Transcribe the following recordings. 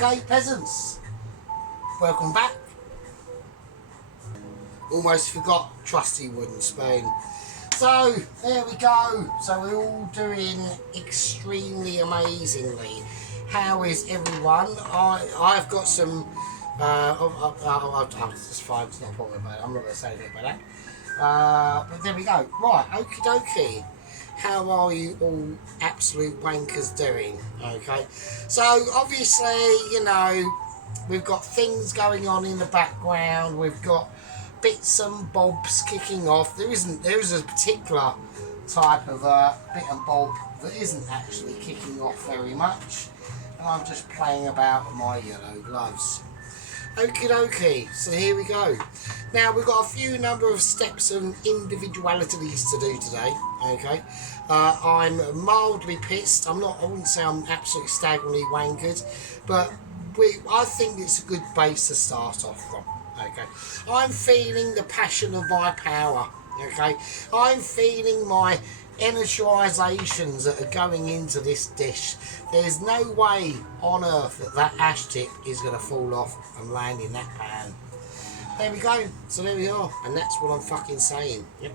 Okay, peasants, welcome back. Almost forgot trusty wooden spoon. So there we go. So we're all doing extremely amazingly. How is everyone? I've got some. It's fine. It's not a problem about it. I'm not going to say anything about that. But there we go. Right, okie dokie. How are you all absolute wankers doing? Okay. So obviously, you know, we've got things going on in the background. We've got bits and bobs kicking off. There is a particular type of bit and bob that isn't actually kicking off very much, and I'm just playing about with my yellow gloves. Okie dokie, so here we go. Now we've got a few number of steps and individualities to do today. Okay, I'm mildly pissed. I wouldn't say I'm absolutely staggeringly wankered, but I think it's a good base to start off from. Okay, I'm feeling the passion of my power. Okay, I'm feeling my energisations that are going into this dish. There's no way on earth that ash tip is going to fall off and land in that pan. There we go. So there we are, and that's what I'm fucking saying. Yep.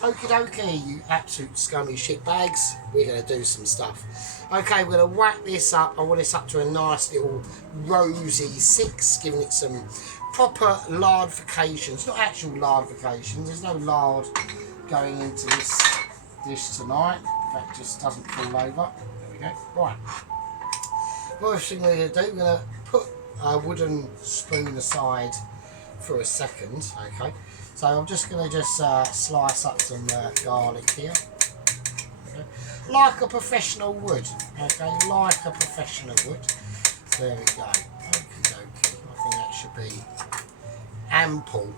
Okie dokie, you absolute scummy shitbags. We're going to do some stuff. Okay, we're going to whack this up. I want this up to a nice little rosy 6, giving it some proper lardifications. Not actual lardifications. There's no lard going into this dish tonight. That just doesn't fall over. There we go. Right. First thing we're going to do, we're going to put a wooden spoon aside for a second. Okay. So I'm just going to slice up some garlic here. Okay. Like a professional would. Okay. Like a professional would. There we go. Okie dokie. I think that should be ample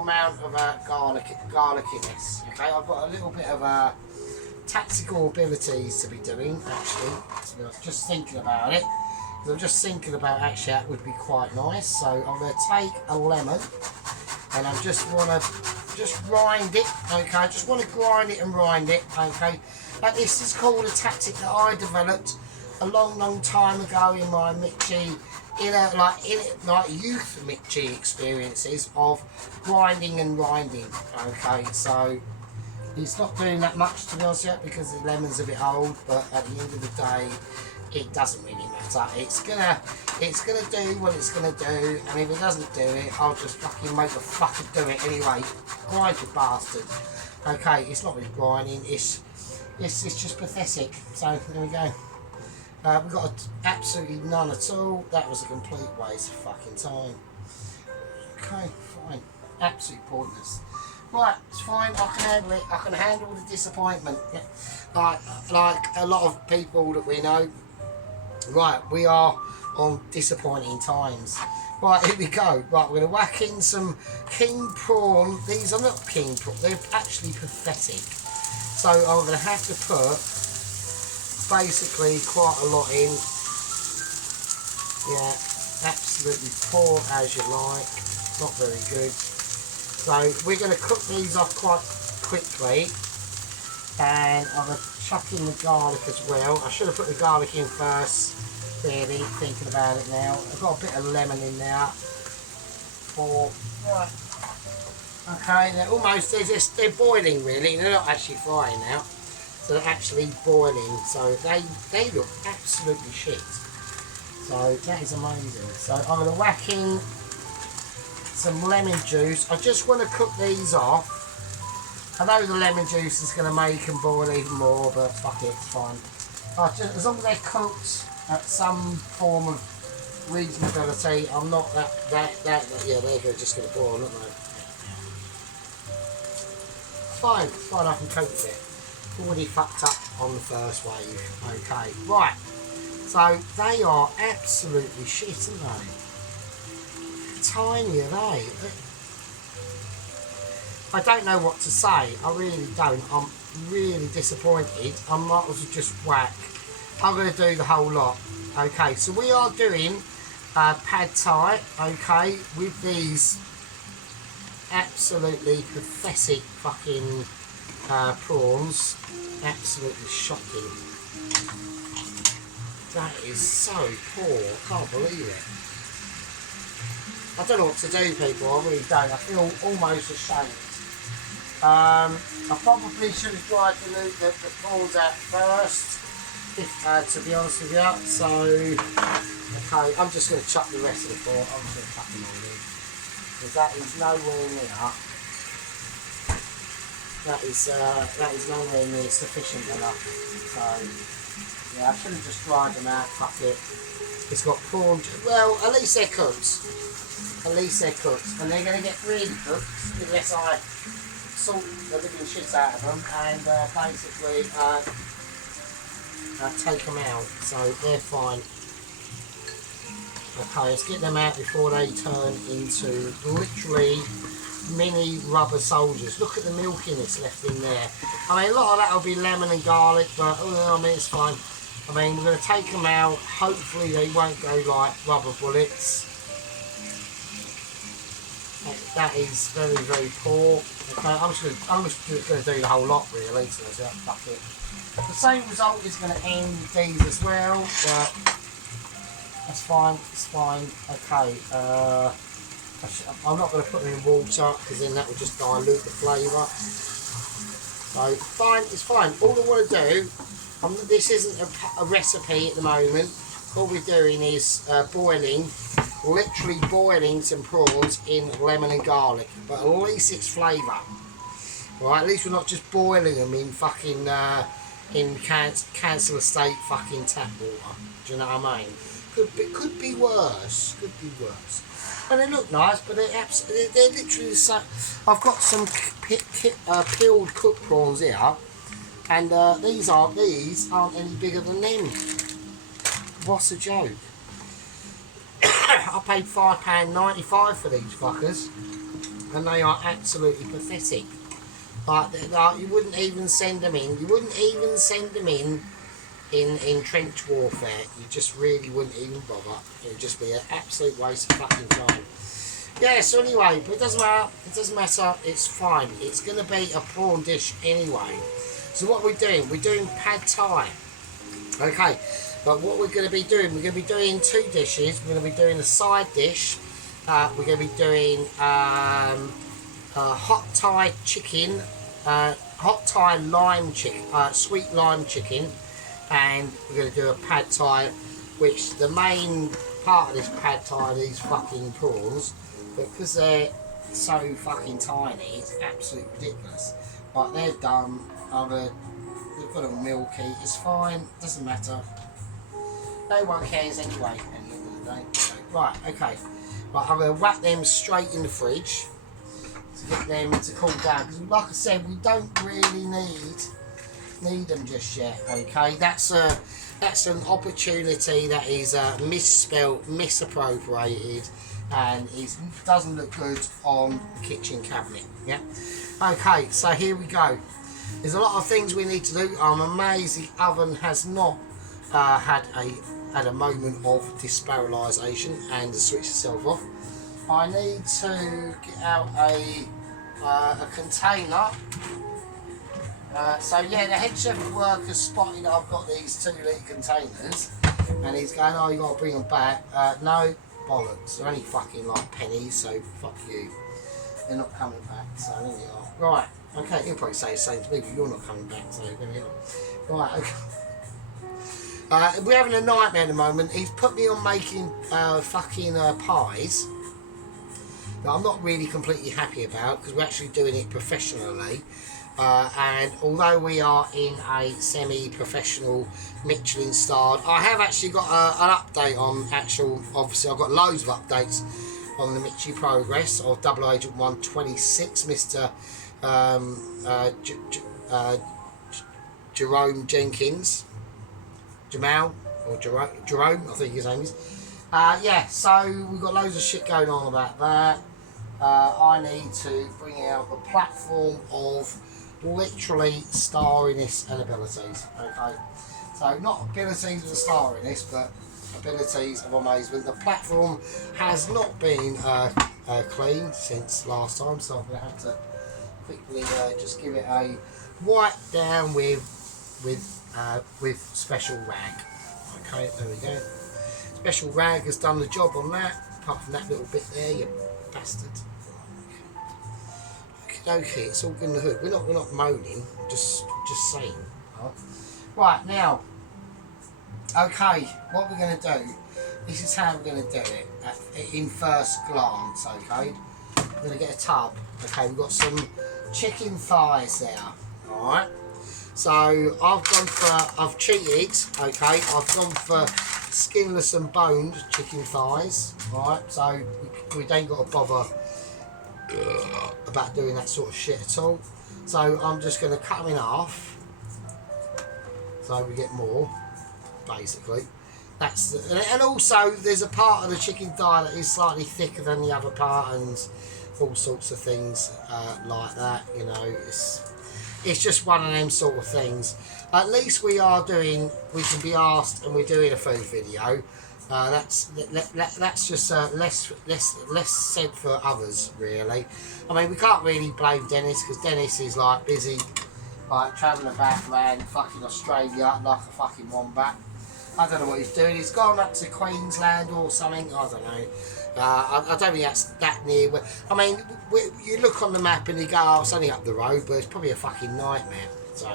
amount of garlickiness. Okay, I've got a little bit of tactical abilities to be doing actually. So I was just thinking about it. I'm just thinking about actually that would be quite nice. So I'm going to take a lemon and I just want to grind it. Okay, I just want to grind it and rind it. Okay, but this is called a tactic that I developed a long time ago in my Mitchie, like youth Mitchie experiences of grinding and grinding. Okay, so it's not doing that much to be honest yet because the lemon's a bit old, but at the end of the day, it doesn't really matter. It's gonna do what it's gonna do, and if it doesn't do it, I'll just fucking make the fucker do it anyway. Grind, you bastard. Okay, it's not really grinding. It's just pathetic. So there we go. We've got absolutely none at all. That was a complete waste of fucking time. Okay, fine. Absolutely pointless. Right, it's fine. I can handle it. I can handle the disappointment. Yeah. Like a lot of people that we know. Right, we are on disappointing times. Right, here we go. Right, we're going to whack in some king prawn. These are not king prawn. They're actually pathetic. So I'm going to have to put basically quite a lot in. Yeah, absolutely poor as you like. Not very good. So we're going to cook these off quite quickly, and I'm going to chuck in the garlic as well. I should have put the garlic in first, really, thinking about it now. I've got a bit of lemon in there. Right. Okay, they're boiling really. They're not actually frying now. So they're actually boiling. So they look absolutely shit. So that is amazing. So I'm going to whack in some lemon juice. I just want to cook these off. I know the lemon juice is going to make them boil even more, but fuck it, it's fine. As long as they're cooked at some form of reasonability, I'm not yeah, they're just going to boil, aren't they? Fine, I can cope with it. Already fucked up on the first wave. Okay, right. So they are absolutely shit, aren't they? Tiny are they? I don't know what to say. I really don't. I'm really disappointed. I might as well just whack. I'm going to do the whole lot. Okay, so we are doing pad thai. Okay, with these absolutely pathetic fucking prawns. Absolutely shocking. That is so poor. I can't believe it. I don't know what to do, people. I really don't. I feel almost ashamed. I probably should have dried the prawns out first, if, to be honest with you. So, okay, I'm just going to chuck the rest of the prawn. I'm just going to chuck them all in. Because that is nowhere near. That is nowhere near sufficient enough. So, yeah, I should have just dried them out. Fuck it. It's got prawn. Well, at least they're cooked. At least they're cooked. And they're going to get really cooked unless I salt the living shit out of them and basically take them out. So they're fine. Okay, let's get them out before they turn into literally mini rubber soldiers. Look at the milkiness left in there. I mean, a lot of that will be lemon and garlic, but I mean, it's fine. I mean, we're going to take them out. Hopefully they won't go like rubber bullets. That is very, very poor. Okay, I'm just going to do the whole lot really. So fuck it. The same result is going to end with these as well, but that's fine. It's fine. Okay. I'm not going to put them in water because then that will just dilute the flavour. So fine. It's fine. All I want to do. This isn't a recipe at the moment. All we're doing is literally boiling some prawns in lemon and garlic, but at least it's flavour. Right, at least we're not just boiling them in fucking in council estate fucking tap water. Do you know what I mean? Could be worse. Could be worse. And they look nice, but they're literally the same. I've got some peeled cooked prawns here, and these aren't any bigger than them. What's the joke? I paid £5.95 for these fuckers, and they are absolutely pathetic. But you wouldn't even send them in. You wouldn't even send them in trench warfare. You just really wouldn't even bother. It would just be an absolute waste of fucking time. Yeah. So anyway, but it doesn't matter. It doesn't matter. It's fine. It's going to be a prawn dish anyway. So what we're doing pad thai. Okay. But what we're going to be doing, we're going to be doing two dishes. We're going to be doing a side dish. We're going to be doing hot Thai chicken, hot Thai lime chicken, sweet lime chicken, and we're going to do a pad Thai, which the main part of this pad Thai are these fucking prawns, but because they're so fucking tiny, it's absolutely ridiculous. But they're done. They've got a milky. It's fine. Doesn't matter. No one cares anyway at the end of the day. So, right, okay. Right, I'm going to whack them straight in the fridge to get them to cool down. Because like I said, we don't really need them just yet, okay? That's an opportunity that is misspelt, misappropriated, and doesn't look good on the kitchen cabinet, yeah? Okay, so here we go. There's a lot of things we need to do. I'm amazed the oven has not had a moment of disparalisation and to switch itself off. I need to get out a container. So yeah, the head chef at work has spotted I've got these 2 litre containers, and he's going, "Oh, you got to bring them back." No, bollocks. They're only fucking like pennies, so fuck you. They're not coming back. So there we are. Right. Okay, you'll probably say the same to me, but you're not coming back. So there we are. Right. Okay. We're having a nightmare at the moment. He's put me on making fucking pies that I'm not really completely happy about, because we're actually doing it professionally. And although we are in a semi-professional Michelin starred, I have actually got an update on obviously I've got loads of updates on the Michelin progress of Double Agent 126, Mr. Jerome Jenkins. Jamal, or Jerome, I think his name is. Yeah, so we've got loads of shit going on about that. I need to bring out the platform of literally starriness and abilities. Okay, so not abilities of the starriness, but abilities of amazement. The platform has not been clean since last time, so I'm going to have to quickly just give it a wipe down with special rag. Okay, there we go. Special rag has done the job on that, apart from that little bit there, you bastard. Okay, it's all good in the hood. We're not moaning, just saying. Right, now, okay, what we're going to do, this is how we're going to do it in first glance, okay? We're going to get a tub, okay? We've got some chicken thighs there, alright? So I've cheated, okay? I've gone for skinless and boned chicken thighs, right? So we don't got to bother about doing that sort of shit at all. So I'm just going to cut them in half, so we get more, basically. And also there's a part of the chicken thigh that is slightly thicker than the other part, and all sorts of things like that. You know, it's just one of them sort of things. At least we can be asked, and we're doing a food video. That's just less said for others, really. I mean, we can't really blame Dennis, because Dennis is like busy, like travelling back around fucking Australia like a fucking wombat. I don't know what he's doing. He's gone up to Queensland or something. I don't know. I don't think that's that near. I mean, you look on the map and you go, oh, it's only up the road, but it's probably a fucking nightmare. So,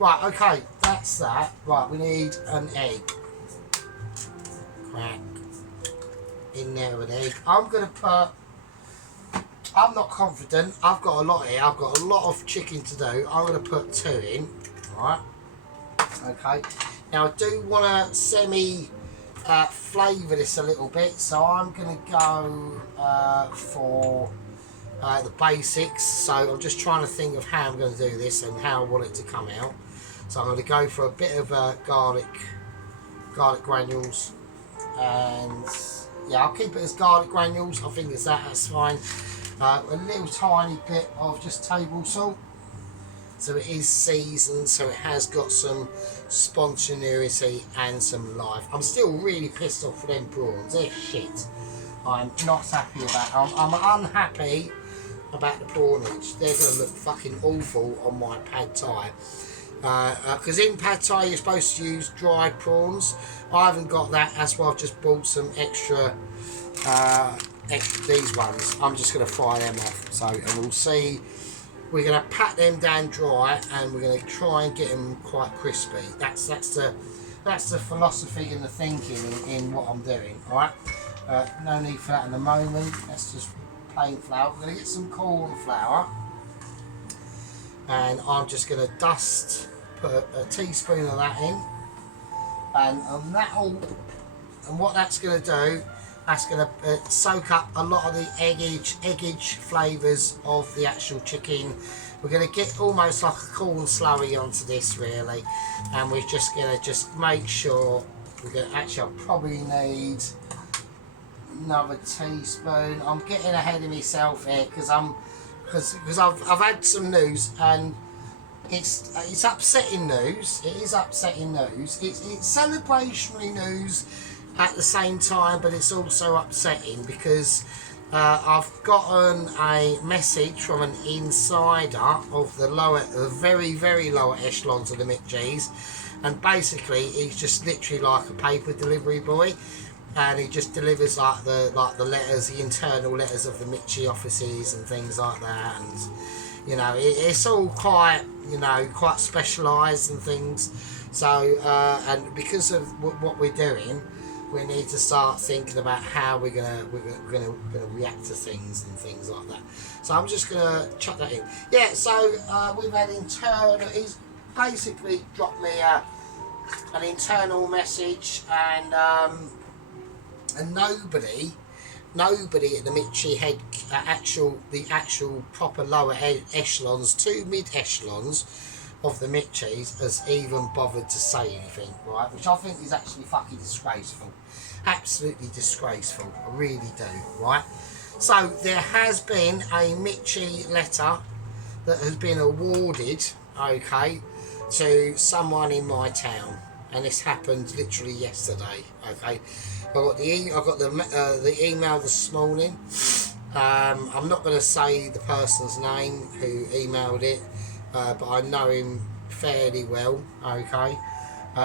right, okay, that's that. Right, we need an egg. Crack in there with an egg. I'm not confident. I've got a lot here. I've got a lot of chicken to do. I'm going to put 2 in. Right. Okay. Now I do want to flavour this a little bit, so I'm going to go for the basics. So I'm just trying to think of how I'm going to do this and how I want it to come out. So I'm going to go for a bit of garlic granules, and yeah, I'll keep it as garlic granules. I think that's fine. A little tiny bit of just table salt, so it is seasoned, so it has got some spontaneity and some life. I'm still really pissed off with them prawns. They're shit. I'm not happy about them. I'm unhappy about the prawnage. They're going to look fucking awful on my pad thai. Because in pad thai you're supposed to use dried prawns. I haven't got that. That's why I've just bought some extra these ones. I'm just going to fry them off. So, and we'll see. We're going to pat them down dry, and we're going to try and get them quite crispy. That's the philosophy and the thinking in what I'm doing. All right. No need for that in the moment. That's just plain flour. We're going to get some corn flour, and I'm just going to put a teaspoon of that in, and what that's going to do, that's going to soak up a lot of the eggage flavours of the actual chicken. We're going to get almost like a corn slurry onto this, really, and we're just going to make sure we're going to actually. I'll probably need another teaspoon. I'm getting ahead of myself here because I've had some news, and it's upsetting news. It is upsetting news. It's celebrationary news at the same time, but it's also upsetting because I've gotten a message from an insider of the very, very lower echelons of the McG's, and basically he's just literally like a paper delivery boy, and he just delivers like the letters, the internal letters of the Mitchie offices and things like that, and you know it's all quite quite specialised and things. So and because of what we're doing, we need to start thinking about how we're gonna react to things and things like that. So I'm just gonna chuck that in. Yeah. So we've had internal. He's basically dropped me an internal message, and nobody at the Mitchie the actual proper lower echelons to mid echelons of the Mitchies has even bothered to say anything, right? Which I think is actually fucking disgraceful. Absolutely disgraceful. I really do, right? So there has been a Mitchie letter that has been awarded, okay, to someone in my town, and this happened literally yesterday, okay? I got the email this morning. I'm not going to say the person's name who emailed it, but I know him fairly well, okay?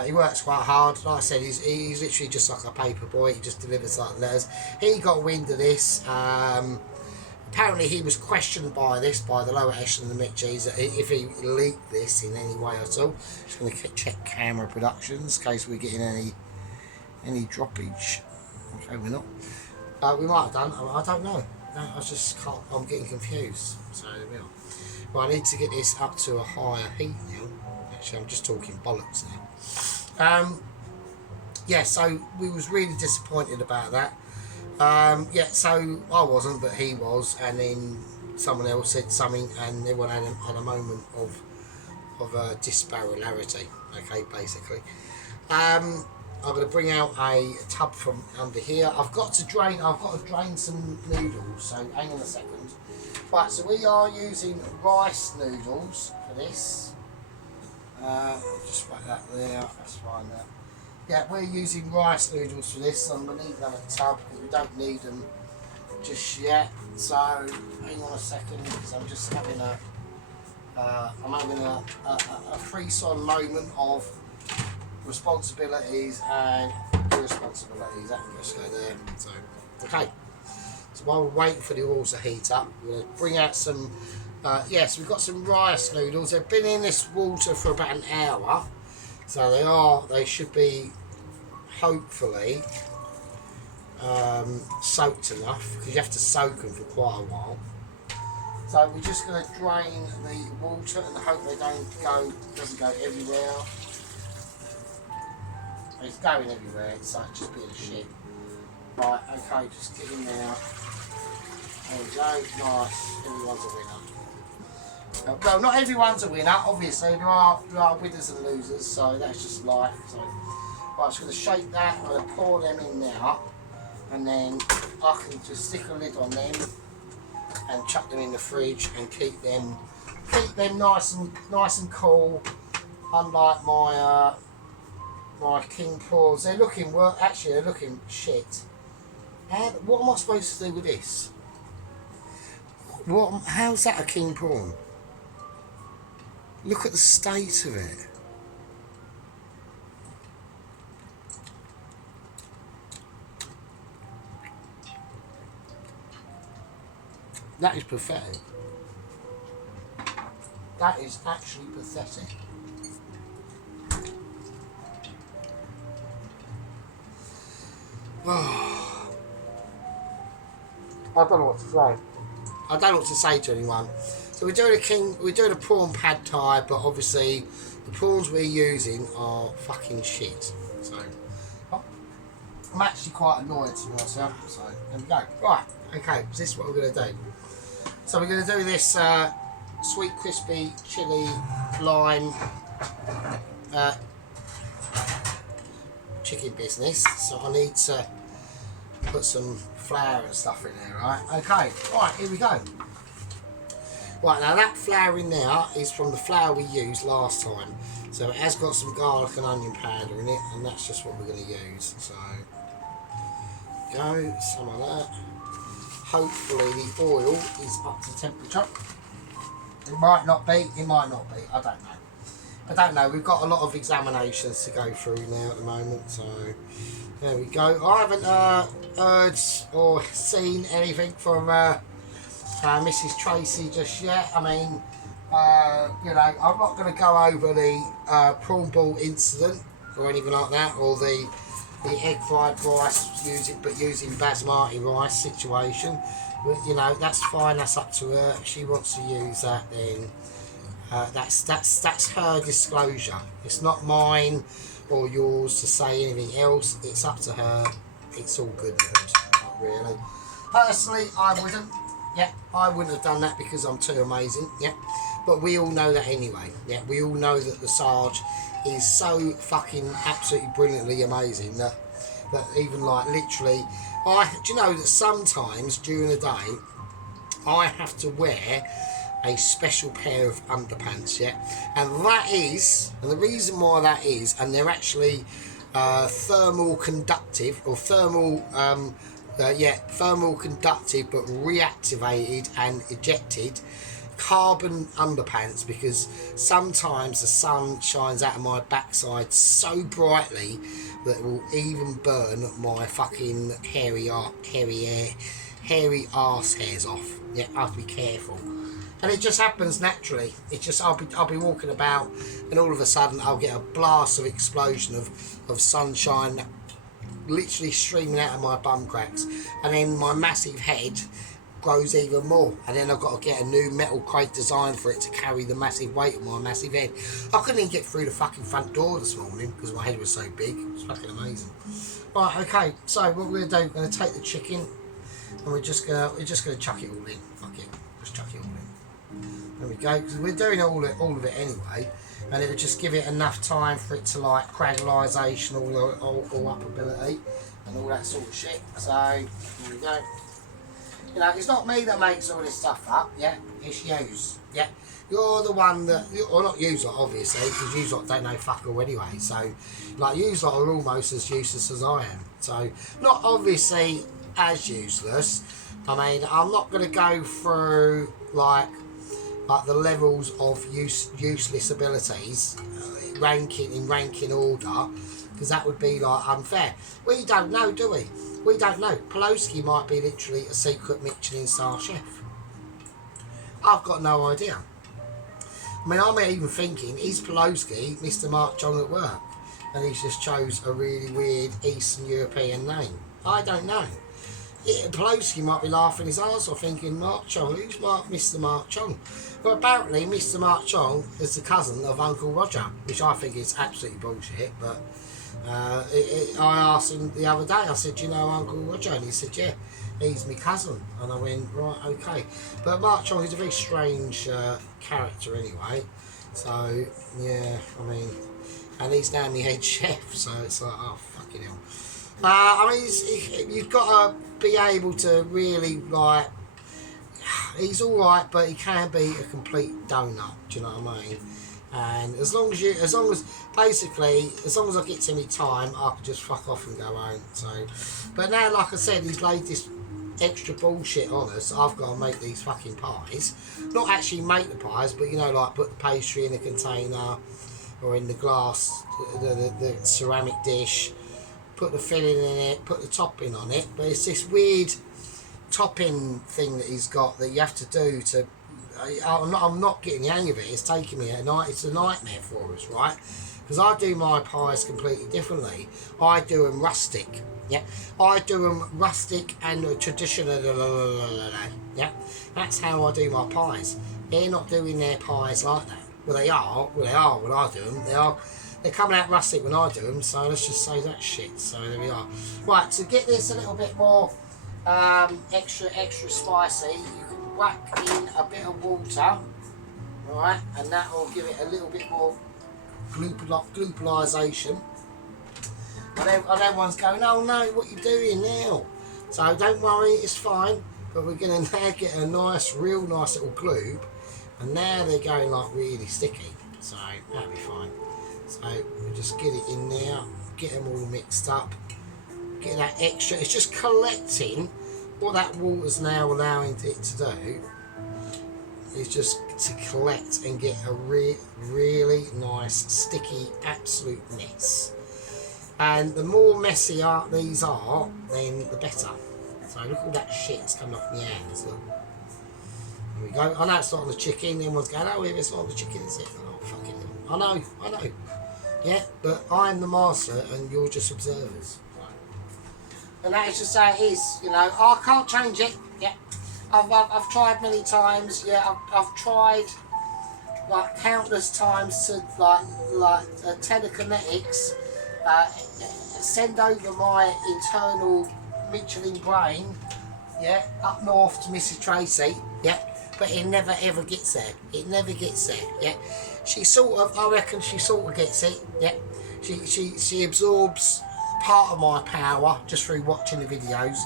He works quite hard. Like I said, he's literally just like a paper boy. He just delivers like letters. He got wind of this. Apparently, he was questioned by the lower echelon of the McGs if he leaked this in any way at all. Just going to check camera productions in case we're getting any droppage. Okay, we're not. We might have done. I don't know. I just can't. I'm getting confused. So there we are. Well, I need to get this up to a higher heat now. Actually, I'm just talking bollocks now. Yeah, so we was really disappointed about that. Yeah, so I wasn't, but he was, and then someone else said something, and everyone had a moment of disparity. Okay, basically. I'm going to bring out a tub from under here. I've got to drain some noodles. So hang on a second. Right, so we are using rice noodles for this. Just write that there. That's fine there. Yeah, we're using rice noodles for this. I'm going to need another tub because we don't need them just yet. So hang on a second because I'm just having a frisson moment of responsibilities and irresponsibilities. That can just go there. So okay. So while we're waiting for the oils to heat up, we're going to bring out some. Yes, we've got some rice noodles. They've been in this water for about an hour. So they should be hopefully soaked enough because you have to soak them for quite a while. So we're just going to drain the water and hope they doesn't go everywhere. It's going everywhere, so it's just a bit of shit. Right, okay, just get in there. There we go, nice, everyone's a winner. Well, not everyone's a winner, obviously. There are winners and losers, so that's just life. So, right, I'm just going to shake that. I'm going to pour them in now, and then I can just stick a lid on them and chuck them in the fridge and keep them nice and cool. Unlike my king prawns, they're looking shit. And what am I supposed to do with this? How's that a king prawn? Look at the state of it. That is pathetic. That is actually pathetic. I don't know what to say. I don't know what to say to anyone. So we're doing a prawn pad thai, but obviously the prawns we're using are fucking shit. So I'm actually quite annoyed to myself. So there we go. Right, okay, so this is what we're going to do. So we're going to do this sweet crispy chili lime chicken business. So I need to put some flour and stuff in there, right? Okay, right, here we go. Right, now that flour in there is from the flour we used last time. So it has got some garlic and onion powder in it, and that's just what we're going to use. So, go, some of that. Hopefully the oil is up to temperature. It might not be, I don't know. We've got a lot of examinations to go through now at the moment, so there we go. I haven't heard or seen anything from Mrs. Tracy just yet. I mean, I'm not going to go over the prawn ball incident or anything like that, or the egg fried rice using basmati rice situation. But, that's fine. That's up to her. If she wants to use that, then that's her disclosure. It's not mine or yours to say anything else. It's up to her. It's all good, not really. Personally, I wouldn't. Yeah, I wouldn't have done that because I'm too amazing. Yeah, but we all know that anyway. Yeah, we all know that the Sarge is so fucking absolutely brilliantly amazing that even like literally, do you know that sometimes during the day I have to wear a special pair of underpants, yeah, and the reason why that is, and they're actually thermal conductive or thermal conductive but reactivated and ejected carbon underpants, because sometimes the sun shines out of my backside so brightly that it will even burn my fucking hairy arse hairs off. Yeah, I have to be careful. And it just happens naturally. It just I'll be walking about, and all of a sudden I'll get a blast of explosion of sunshine literally streaming out of my bum cracks, and then my massive head grows even more, and then I've got to get a new metal crate designed for it to carry the massive weight of my massive head. I couldn't even get through the fucking front door this morning because my head was so big. It was fucking amazing. Right, okay, so what we're gonna do, we're gonna take the chicken and we're just gonna chuck it all in. Fuck it, just chuck it all in. There we go, because we're doing all of it anyway, and it would just give it enough time for it to like crackleisation, all upability and all that sort of shit. So here we go. You know, it's not me that makes all this stuff up, yeah, it's yous, yeah. You're the one that, or not yous lot obviously, because yous lot don't know fuck all anyway, so, like, yous lot are almost as useless as I am, so, not obviously as useless. I mean, I'm not going to go through, like the levels of useless abilities, in ranking order, because that would be, like, unfair. We don't know, do we? We don't know. Poloski might be literally a secret Michelin star chef. I've got no idea. I mean, I'm even thinking, is Poloski Mr. Mark John at work? And he's just chose a really weird Eastern European name. I don't know. Poloski might be laughing his arse off thinking, Mark Chong, who's Mr. Mark Chong? Well, apparently Mr. Mark Chong is the cousin of Uncle Roger, which I think is absolutely bullshit, but I asked him the other day, I said, do you know Uncle Roger? And he said, yeah, he's my cousin. And I went, right, okay. But Mark Chong is a very strange character anyway. So, yeah, I mean, and he's now my head chef, so it's like, oh, fucking hell. I mean, you've got to be able to really, like, he's alright, but he can be a complete donut, do you know what I mean? And as long as I get to any time, I can just fuck off and go home. So, but now, like I said, he's laid this extra bullshit on us. I've got to make these fucking pies. Not actually make the pies, but you know, like put the pastry in a container or in the glass, the ceramic dish, put the filling in it, put the topping on it. But it's this weird topping thing that he's got that you have to do to. I'm not getting the hang of it. It's taking me it's a nightmare for us, right? Because I do my pies completely differently. I do them rustic, yeah. I do them rustic and traditional, yeah. That's how I do my pies. They're not doing their pies like that. Well, they are when I do them. They're coming out rustic when I do them. So let's just say that shit. So there we are. Right, to get this a little bit more extra spicy, you can whack in a bit of water, right, and that will give it a little bit more globalisation. And everyone's going, oh no, what are you doing now? So don't worry, it's fine, but we're going to now get a real nice little glue, and now they're going like really sticky, so that'll be fine. So we'll just get it in there, get them all mixed up, get that extra, it's just collecting. What that water's now allowing it to do is just to collect and get a really nice sticky absolute mess. And the more messy these are, then the better. So look at all that shit that's coming off my hands. Look. There we go. I know it's not on the chicken. Everyone's going, oh, if it's not on the chicken, is it? Oh, fucking hell. I know. Yeah, but I'm the master and you're just observers. And that is just how it is, you know. I can't change it. Yeah, I've tried many times. Yeah, I've tried like countless times to like telekinetics, send over my internal Michelin brain, yeah, up north to Mrs. Tracy, yeah. But it never ever gets there. It never gets there. Yeah, I reckon she sort of gets it. Yeah, she absorbs part of my power just through watching the videos,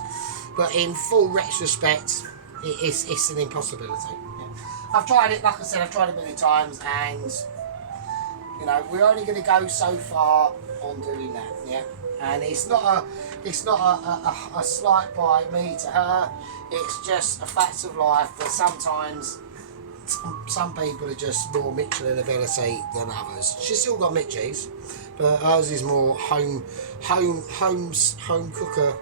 but in full retrospect, it's an impossibility. Yeah. I've tried it, like I said, I've tried it many times, and you know we're only going to go so far on doing that. Yeah, and it's not a slight by me to her. It's just a fact of life that sometimes some people are just more Michelin ability than others. She's still got Mitchies, but hers is more home cooker,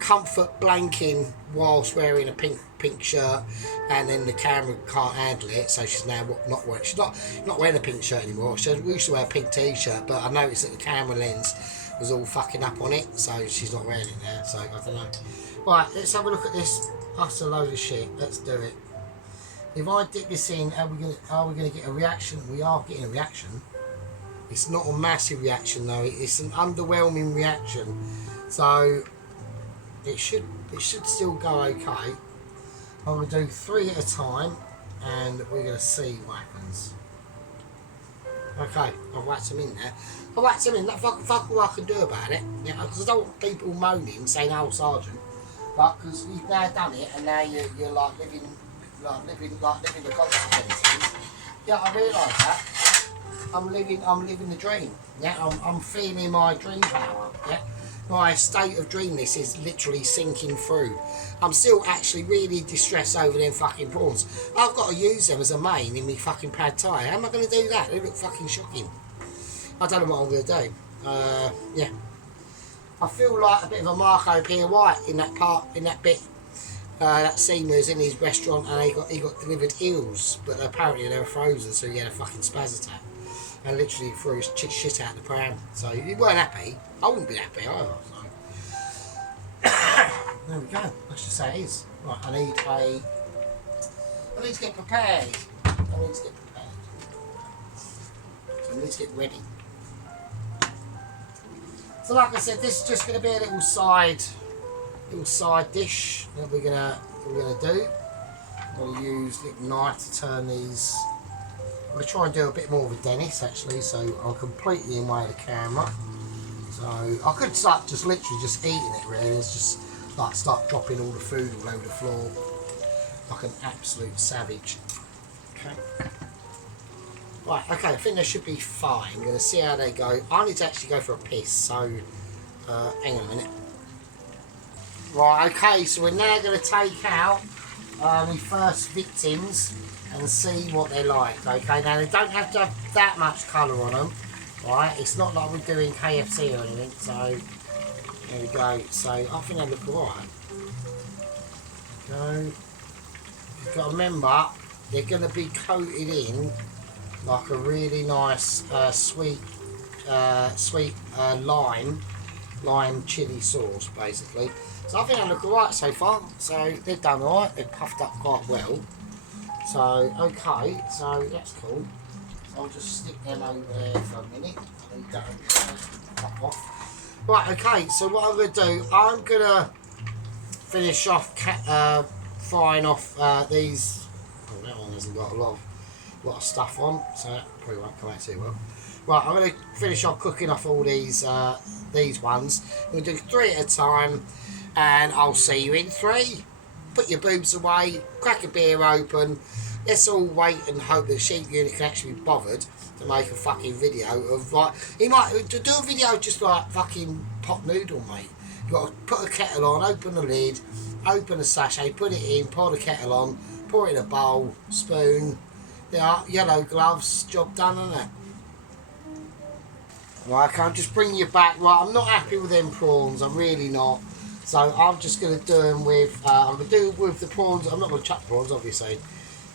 comfort blanking whilst wearing a pink shirt, and then the camera can't handle it, so she's now not wearing. She's not wearing a pink shirt anymore. We used to wear a pink t-shirt, but I noticed that the camera lens was all fucking up on it, so she's not wearing it now. So I don't know. Right, let's have a look at this. That's a load of shit. Let's do it. If I dip this in, are we gonna get a reaction? We are getting a reaction. It's not a massive reaction though. It's an underwhelming reaction. So it should still go okay. I'm gonna do 3 at a time, and we're gonna see what happens. Okay, I've whacked them in there. I whacked them in. Fuck all I can do about it. Yeah, because I don't want people moaning, saying, "Oh, Sergeant," but because you've now done it, and now you're like living the consequences. Yeah, I realise that. I'm living the dream. Yeah, I'm feeling my dream power. Yeah, my state of dreamness is literally sinking through. I'm still actually really distressed over them fucking prawns. I've got to use them as a main in my fucking pad thai. How am I going to do that? They look fucking shocking. I don't know what I'm going to do. Yeah, I feel like a bit of a Marco Pierre White in that bit. That scene was in his restaurant, and he got delivered eels, but apparently they were frozen, so he had a fucking spaz attack and literally threw his shit out the pram. So he weren't happy. I wouldn't be happy either. So. There we go. Let's just say it is. Right, I need to get prepared. So I need to get ready. So like I said, this is just going to be a little side dish that we're gonna do. I'm gonna use a knife to turn these. I'm gonna try and do a bit more with Dennis actually, so I'm completely in way of the camera. So I could start just literally just eating it really. It's just like start dropping all the food all over the floor like an absolute savage. Okay. Right, okay, I think they should be fine. We're gonna see how they go. I need to actually go for a piss, so hang on a minute. Right, okay, so we're now going to take out the first victims and see what they're like, okay? Now, they don't have to have that much colour on them, right? It's not like we're doing KFC or anything, so there we go. So, I think they look alright. So, you've got to remember, they're going to be coated in like a really nice sweet lime chilli sauce, basically. So I think they look alright so far. So they've done alright, they've puffed up quite well. So, okay, so that's cool. So I'll just stick them over there for a minute. I need that pop off. Right, okay, so what I'm going to do, I'm going to finish off frying off these. Oh, that one hasn't got a lot of stuff on, so that probably won't come out too well. Right, I'm going to finish off cooking off all these ones. We'll do 3 at a time. And I'll see you in 3. Put your boobs away, crack a beer open. Let's all wait and hope the sheep unit can actually be bothered to make a fucking video of like. He might to do a video just like fucking pot noodle, mate. You got to put a kettle on, open the lid, open the sachet, put it in, pour the kettle on, pour it in a bowl, spoon. Yeah, yellow gloves, job done, isn't it? Right, I can't just bring you back. Right, I'm not happy with them prawns. I'm really not. So I'm just going to do them with, I'm going to do with the prawns. I'm not going to chuck the prawns, obviously.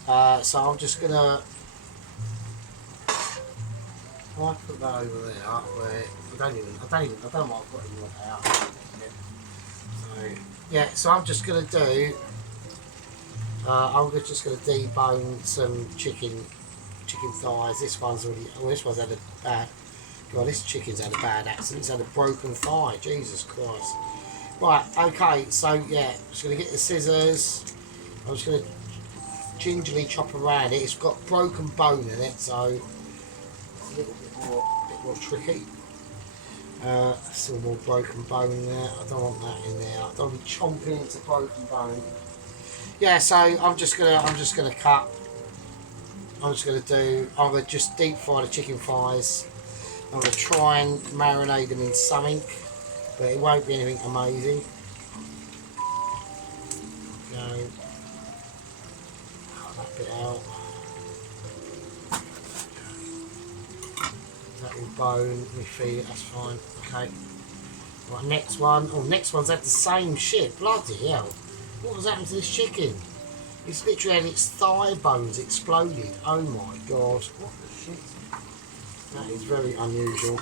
So I'm just going to, I put that over there where I don't know what I've got in there. So yeah, so I'm just going to do, I'm just going to debone some chicken thighs. This one's already, well, this one's had a bad, God, this chicken's had a bad accident. It's had a broken thigh. Jesus Christ. Right, okay, so yeah, just going to get the scissors. I'm just going to gingerly chop around it. It's got broken bone in it, so it's a little bit more tricky. Still more broken bone in there. I don't want that in there. I don't want to be chomping into broken bone. Yeah, so I'm just gonna cut. I'm gonna just deep fry the chicken thighs. I'm gonna try and marinate them in something, but it won't be anything amazing. No. cut that bit out. That will bone, we feed it, that's fine. Okay. Right, next one. Oh, next one's had the same shit. Bloody hell. What has happened to this chicken? It's literally had its thigh bones exploded. Oh my god. What the shit? That is very unusual.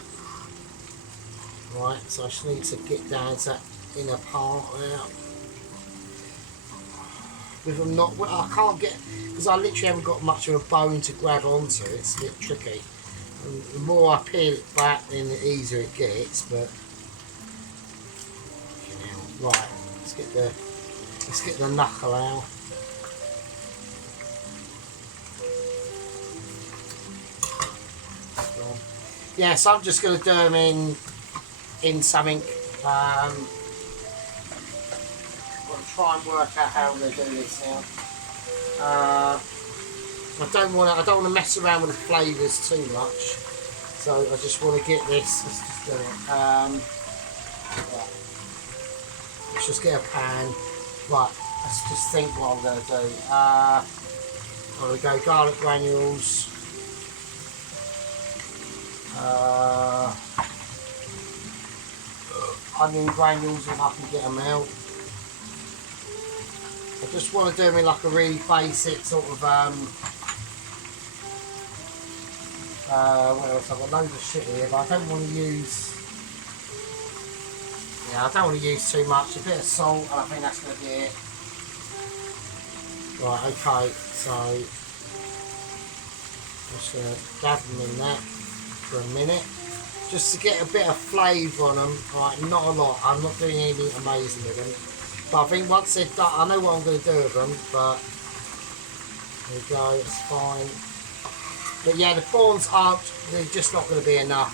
Right, so I just need to get down to that inner part there. With them not, well, I can't get, because I literally haven't got much of a bone to grab onto. It's a bit tricky. And the more I peel it back, then the easier it gets. But right, let's get the knuckle out. Yeah, so I'm just going to do them in something. I'm going to try and work out how I'm going to do this now. I don't want to mess around with the flavours too much, so I just want to get this. Let's just do it. Let's just get a pan. Right, let's just think what I'm going to do. I'm going to go garlic granules. Onion granules if I can get them out. I just want to do them in like a really basic sort of what else? I've got loads of shit here, but I don't want to use, yeah, I don't want to use too much. A bit of salt, and I think that's going to be it. Right, okay, so I'm just going to dab them in that for a minute, just to get a bit of flavour on them. Right, not a lot. I'm not doing anything amazing with them, but I think once they're done, I know what I'm going to do with them. But there we go, it's fine. But yeah, the prawns aren't, they're just not going to be enough.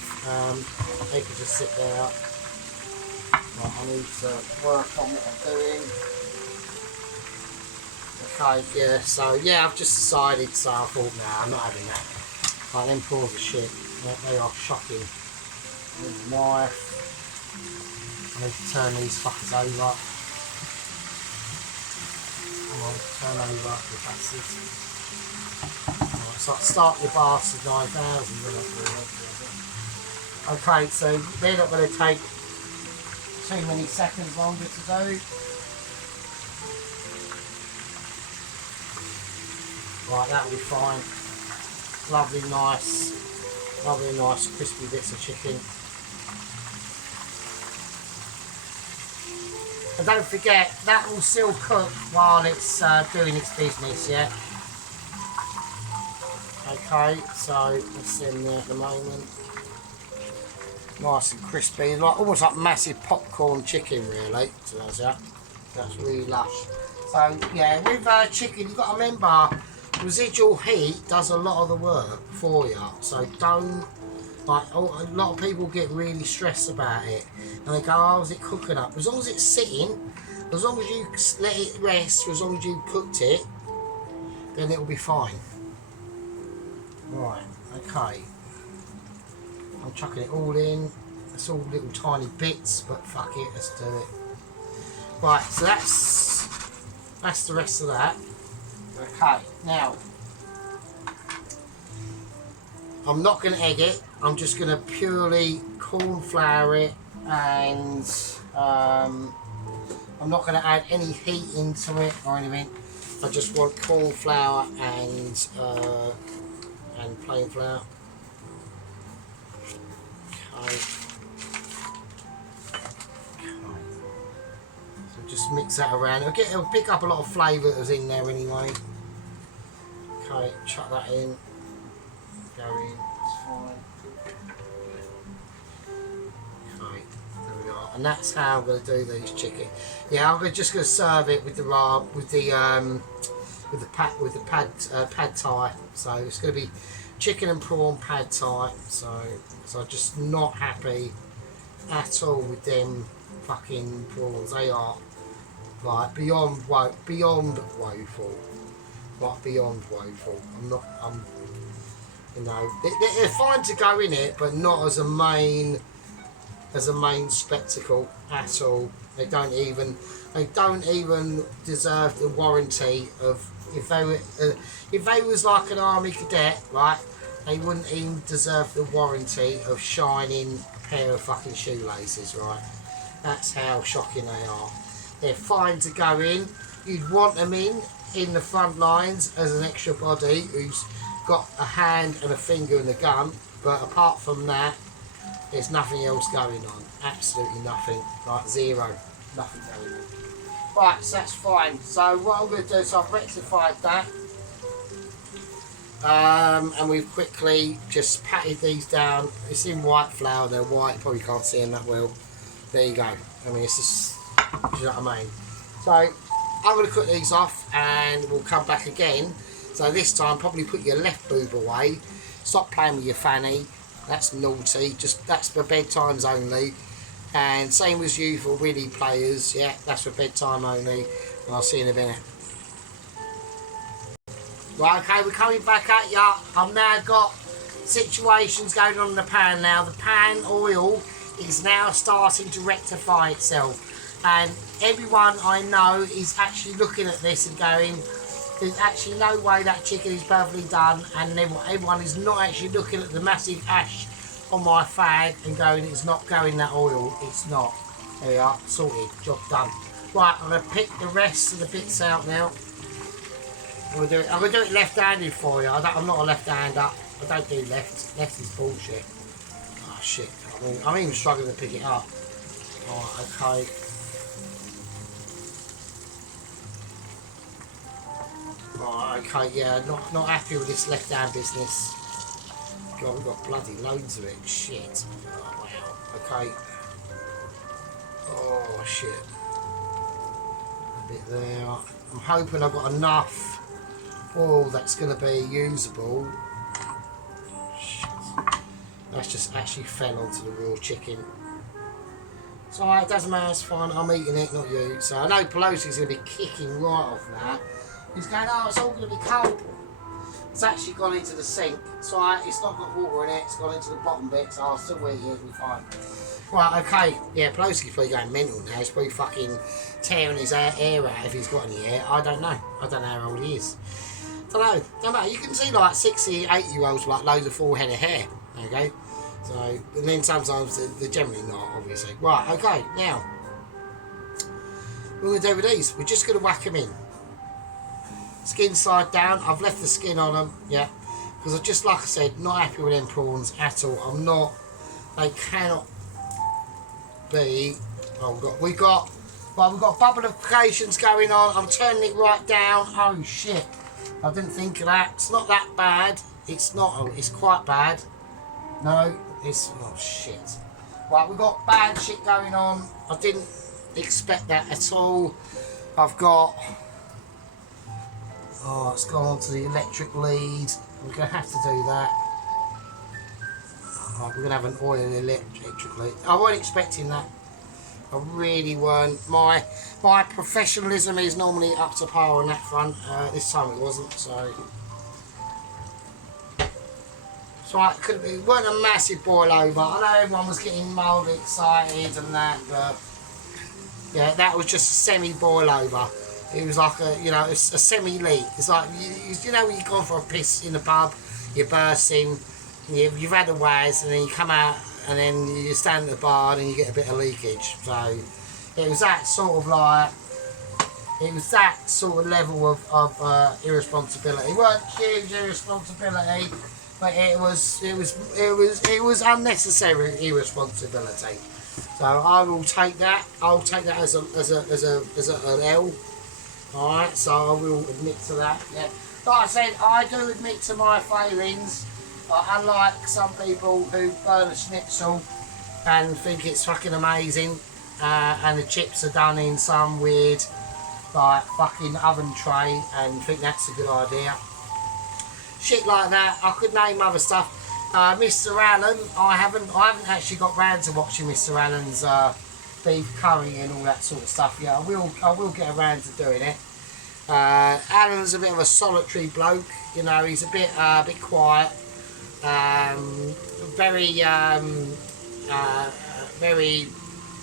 They could just sit there. Right, I need to work on what I'm doing. Okay, yeah, so yeah, I've just decided, so I thought, nah, I'm not having that. Like, them prawns are shit. They are shocking. With the knife. I need to turn these fuckers over. Come on, turn over the bastards. Right, so start your bastard 9000. Okay, so they're not going to take too many seconds longer to do. Right, that'll be fine. Lovely, nice crispy bits of chicken. And don't forget, that will still cook while it's doing its business, yeah? Okay, so it's in there at the moment. Nice and crispy, like almost like massive popcorn chicken, really. So that's really lush. So yeah, with chicken, you've got to remember, residual heat does a lot of the work for you. So don't, like, a lot of people get really stressed about it, and they go, "Oh, is it cooking up?" As long as it's sitting, as long as you let it rest, as long as you cooked it, then it will be fine. Right, okay. I'm chucking it all in. It's all little tiny bits, but fuck it, let's do it. Right, so that's the rest of that. Okay, now I'm not going to egg it. I'm just going to purely corn flour it, and I'm not going to add any heat into it or anything. I just want corn flour and plain flour. Okay. So just mix that around. It'll pick up a lot of flavour that was in there anyway. Okay, chuck that in. Go in. It's fine. Okay, there we are. And that's how I'm going to do these chicken. Yeah, I'm just going to serve it with the pad thai. So it's going to be chicken and prawn pad thai. So I'm just not happy at all with them fucking prawns. They are like beyond woeful. Like beyond woeful. You know, they're fine to go in it, but not as a main spectacle at all. They don't even deserve the warranty of, if they was like an army cadet, right? They wouldn't even deserve the warranty of shining a pair of fucking shoelaces, right? That's how shocking they are. They're fine to go in. You'd want them in the front lines as an extra body who's got a hand and a finger in the gun, but apart from that, there's nothing else going on. Absolutely nothing. Like zero. Nothing going on. Right, so that's fine. So what I'm going to do is I've rectified that. And we've quickly just patted these down. It's in white flour, they're white, you probably can't see them that well. There you go. I mean, it's just, you know what I mean? So I'm going to cut these off and we'll come back again. So this time, probably put your left boob away. Stop playing with your fanny. That's naughty. Just that's for bedtimes only. And same as you for Willy players. Yeah, that's for bedtime only. And I'll see you in a minute. Right, okay, we're coming back at ya. I've now got situations going on in the pan now. The pan oil is now starting to rectify itself. And everyone I know is actually looking at this and going, there's actually no way that chicken is perfectly done, and everyone is not actually looking at the massive ash on my fag and going, it's not going that oil. It's not. There we are, sorted, job done. Right, I'm going to pick the rest of the bits out now. I'm going to do it left-handed for you. I'm not a left-hander. I don't do left. Left is bullshit. Oh shit, I'm even struggling to pick it up. Right, okay. Right, okay, yeah, not happy with this left-hand business. God, we've got bloody loads of it. Shit. Oh, wow. Okay. Oh, shit. A bit there. I'm hoping I've got enough oil that's going to be usable. Shit. That's just actually fell onto the raw chicken. So it doesn't matter, it's fine. I'm eating it, not you. So I know Pelosi's going to be kicking right off that. He's going, oh, it's all going to be cold. It's actually gone into the sink. So it's not got water in it. It's gone into the bottom bit. So I'll still eat it. It'll be fine. Right, okay. Yeah, Pelosi's probably going mental now. He's probably fucking tearing his hair out if he's got any hair. I don't know. I don't know how old he is. Don't know. Don't matter. You can see like 60, 80-year-olds with like loads of full head of hair. Okay. So, and then sometimes they're generally not, obviously. Right, okay. Now, what we're going to do with these, we're just going to whack them in. Skin side down. I've left the skin on them, yeah, because I just, like I said, not happy with them prawns at all. I'm not. They cannot be. Oh, we've got bubblifications going on. I'm turning it right down. Oh shit! I didn't think of that. It's not that bad. It's not. Oh, it's quite bad. No, it's. Oh shit! Right, we've got bad shit going on. I didn't expect that at all. I've got. Oh, it's gone onto the electric lead. We're going to have to do that. Right, we're going to have an oil electric lead. I wasn't expecting that. I really weren't. My professionalism is normally up to par on that front. This time it wasn't, so... So it weren't a massive boil over. I know everyone was getting mildly excited and that, but... Yeah, that was just a semi-boil over. It was like a semi-leak. It's like, you know when you've gone for a piss in the pub, you're bursting, you've had a waz, and then you come out, and then you stand at the bar, and you get a bit of leakage. So, it was that sort of like, it was that sort of level of irresponsibility. It weren't huge irresponsibility, but it was unnecessary irresponsibility. So I will take that. I'll take that as an L. Alright, so I will admit to that. Yeah. Like I said, I do admit to my failings. Unlike some people who burn a schnitzel and think it's fucking amazing, and the chips are done in some weird, like, fucking oven tray and think that's a good idea. Shit like that. I could name other stuff. Mr. Allen, I haven't actually got round to watching Mr. Allen's beef curry and all that sort of stuff. Yeah, I will get around to doing it. Alan's a bit of a solitary bloke, you know. He's a bit quiet, very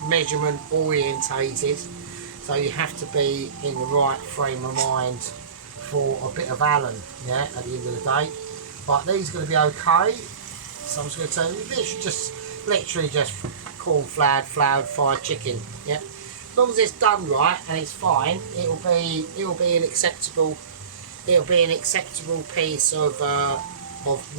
measurement orientated, so you have to be in the right frame of mind for a bit of Allen, yeah, at the end of the day. But these are going to be okay. So I'm just going to tell you, literally just corn floured fried chicken, yeah. As long as it's done right and it's fine, it'll be an acceptable piece of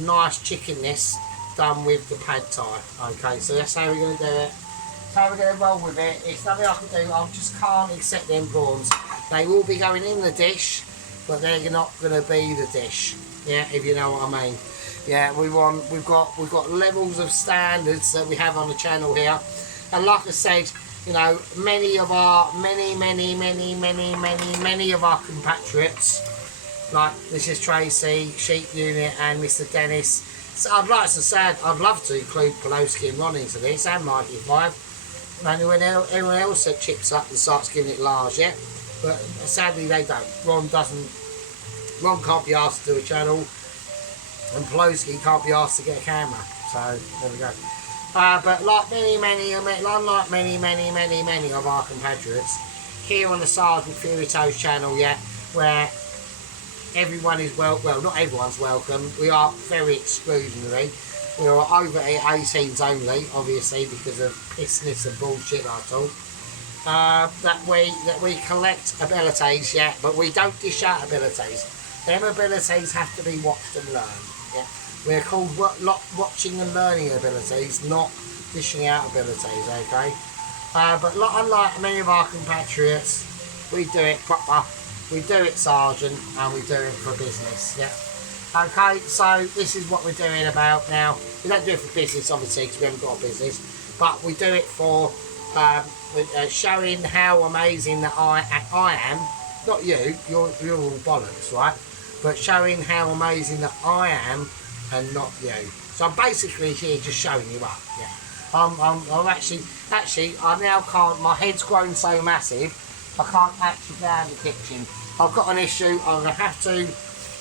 nice chickenness done with the pad thai. Okay, so that's how we're going to do it. That's how we're going to roll with it. It's nothing I can do. I just can't accept them prawns. They will be going in the dish, but they're not going to be the dish. Yeah, if you know what I mean. Yeah, we've got levels of standards that we have on the channel here, and like I said, you know, many of our compatriots, like Mrs. Tracy, Sheep Unit, and Mr. Dennis. So I'd love to include Poloski and Ron into this, and Mikey 5. And everyone else that chips up and starts giving it large, yeah. But sadly they don't. Ron can't be asked to do a channel, and Poloski can't be asked to get a camera. So there we go. But like many of our compatriots here on the Sergeant Fury Toes channel, yeah, where everyone is well, not everyone's welcome. We are very exclusionary. We are over 18s only, obviously, because of pissness and bullshit I told. That we collect abilities, yeah, but we don't dish out abilities. Them abilities have to be watched and learned. Yeah, we're called watching and learning abilities, not dishing out abilities. Okay, but unlike many of our compatriots, we do it proper. We do it sergeant, and we do it for business. Yeah. Okay, so this is what we're doing about now. We don't do it for business, obviously, because we haven't got a business, but we do it for showing how amazing that I am. Not you. You're all bollocks, right? But showing how amazing that I am, and not you. So I'm basically here just showing you up. Yeah. I'm actually I now can't. My head's grown so massive, I can't actually go out of the kitchen. I've got an issue. I'm gonna have to.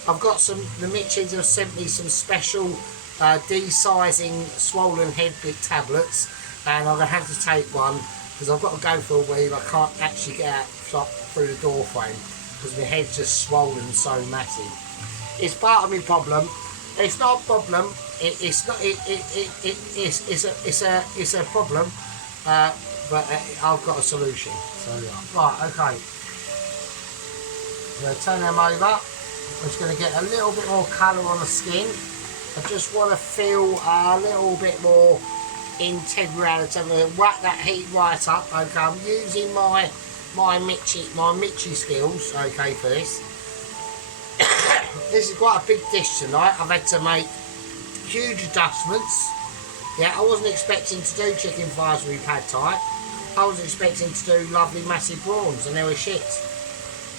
I've got the Mitchies have sent me some special de-sizing swollen head bit tablets, and I'm gonna have to take one because I've got to go for a wheel. I can't actually get out through the door frame because my head's just swollen so massive. It's part of my problem. It's not a problem. It's a problem. But I've got a solution. So yeah. Right, okay. I'm going to turn them over. I'm just going to get a little bit more colour on the skin. I just want to feel a little bit more integrality. I'm going to whack that heat right up. Okay, I'm using my Mitchie skills. Okay, for this. This is quite a big dish tonight. I've had to make huge adjustments. Yeah, I wasn't expecting to do chicken thighs with pad thai. I was expecting to do lovely massive prawns, and they were shit.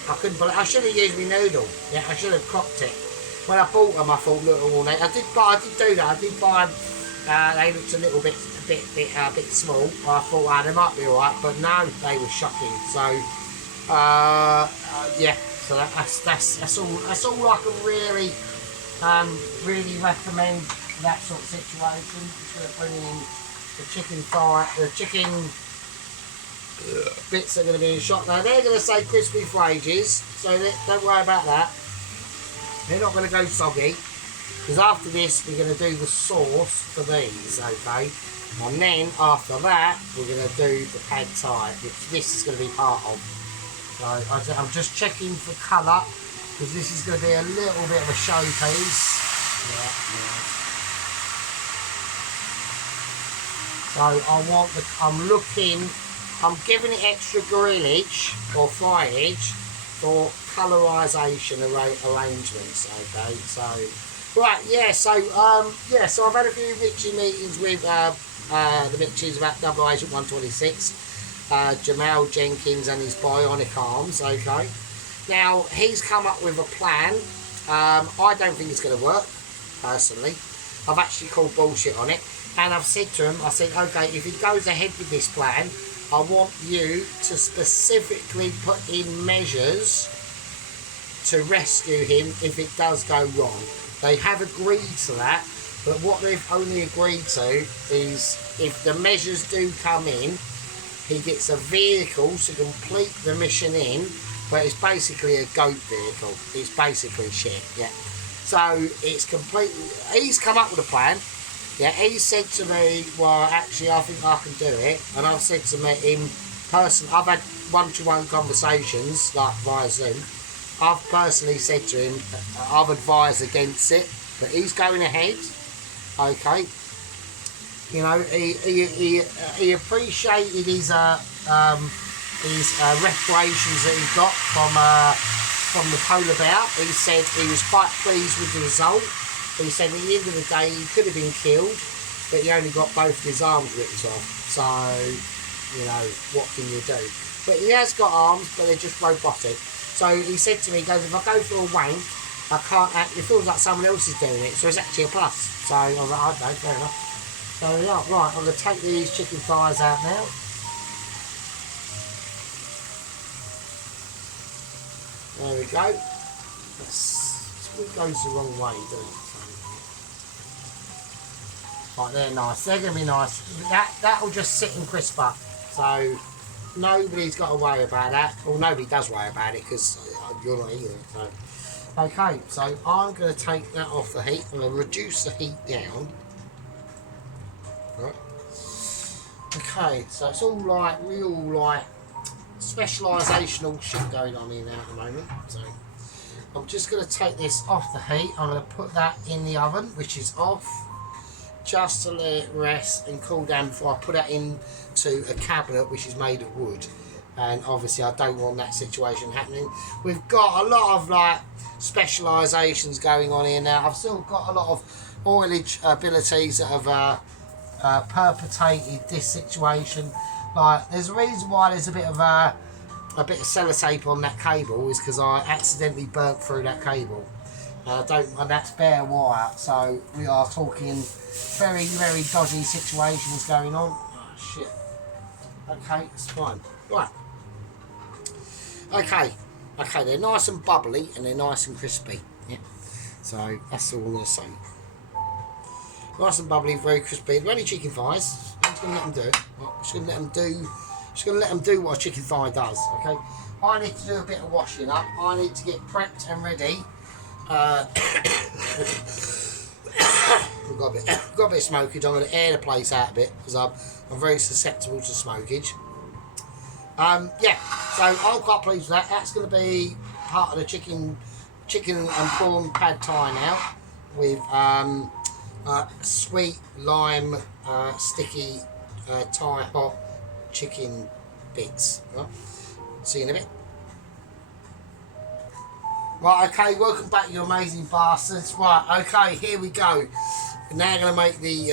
I couldn't believe. I should have used my noodle. Yeah, I should have cropped it. When I bought them, I thought, look, all they. I did do that. I did buy them. They looked a little bit small. I thought, they might be alright, but no, they were shocking. So, yeah. So that's all I can really recommend for that sort of situation. Just going to bring in the chicken thigh, the chicken bits are going to be in shot. Now they're going to stay crispy for ages, so don't worry about that. They're not going to go soggy, because after this we're going to do the sauce for these, okay? And then after that we're going to do the pad thai, which this is going to be part of. So I'm just checking for colour, because this is going to be a little bit of a showpiece. Yeah. So I'm giving it extra grillage or fryage for colorisation arrangements. Okay, so right, yeah. So so I've had a few Mitchie meetings with the Mitchies about Double Agent 126. Jamal Jenkins and his bionic arms. Okay, now he's come up with a plan. I don't think it's going to work personally. I've actually called bullshit on it, and I've said to him, I said, okay, if he goes ahead with this plan, I want you to specifically put in measures to rescue him if it does go wrong. They have agreed to that, but what they've only agreed to is if the measures do come in, he gets a vehicle to complete the mission in, but it's basically a goat vehicle. It's basically shit, yeah. So it's completely, he's come up with a plan. Yeah, he said to me, well, actually, I think I can do it. And I've said to him, I've had one-to-one conversations, like via Zoom. I've personally said to him, I've advised against it, but he's going ahead. Okay. You know, he appreciated his reparations that he got from the polar bear. He said he was quite pleased with the result. He said at the end of the day he could have been killed, but he only got both his arms ripped off. So, you know, what can you do? But he has got arms, but they're just robotic. So he said to me, he goes, if I go for a wank, I can't act, it feels like someone else is doing it, so it's actually a plus. So I was like, okay, fair enough. So yeah, right, I'm going to take these chicken thighs out now. There we go. It goes the wrong way, doesn't it? Right, they're nice. They're going to be nice. That'll just sit and crisp up. So nobody's got to worry about that. Well, nobody does worry about it because you're not eating it. So. Okay, so I'm going to take that off the heat. I'm going to reduce the heat down. Right. Okay, so it's all like real like specialisational shit going on here now at the moment. So I'm just going to take this off the heat. I'm going to put that in the oven, which is off, just to let it rest and cool down before I put that into a cabinet which is made of wood. And obviously I don't want that situation happening. We've got a lot of like specialisations going on here now. I've still got a lot of oilage abilities that have perpetrated this situation. Like, there's a reason why there's a bit of sellotape on that cable, is because I accidentally burnt through that cable. And that's bare wire, so we are talking very, very dodgy situations going on. Oh shit. Okay, it's fine. Right. Okay, they're nice and bubbly and they're nice and crispy. Yeah. So that's all I'm going to say. Nice and bubbly, very crispy. They're only chicken thighs. I'm just going to let them do it. Just going to let them do what a chicken thigh does. Okay. I need to do a bit of washing up. I need to get prepped and ready. We've got a bit of smokage. I'm going to air the place out a bit because I'm very susceptible to smokage. Yeah, so I'm quite pleased with that. That's going to be part of the chicken and prawn pad thai now, with sweet lime sticky Thai hot chicken bits. Right. See you in a bit. Right, okay, welcome back, you amazing bastards. Right, okay, here we go. We're now going to make the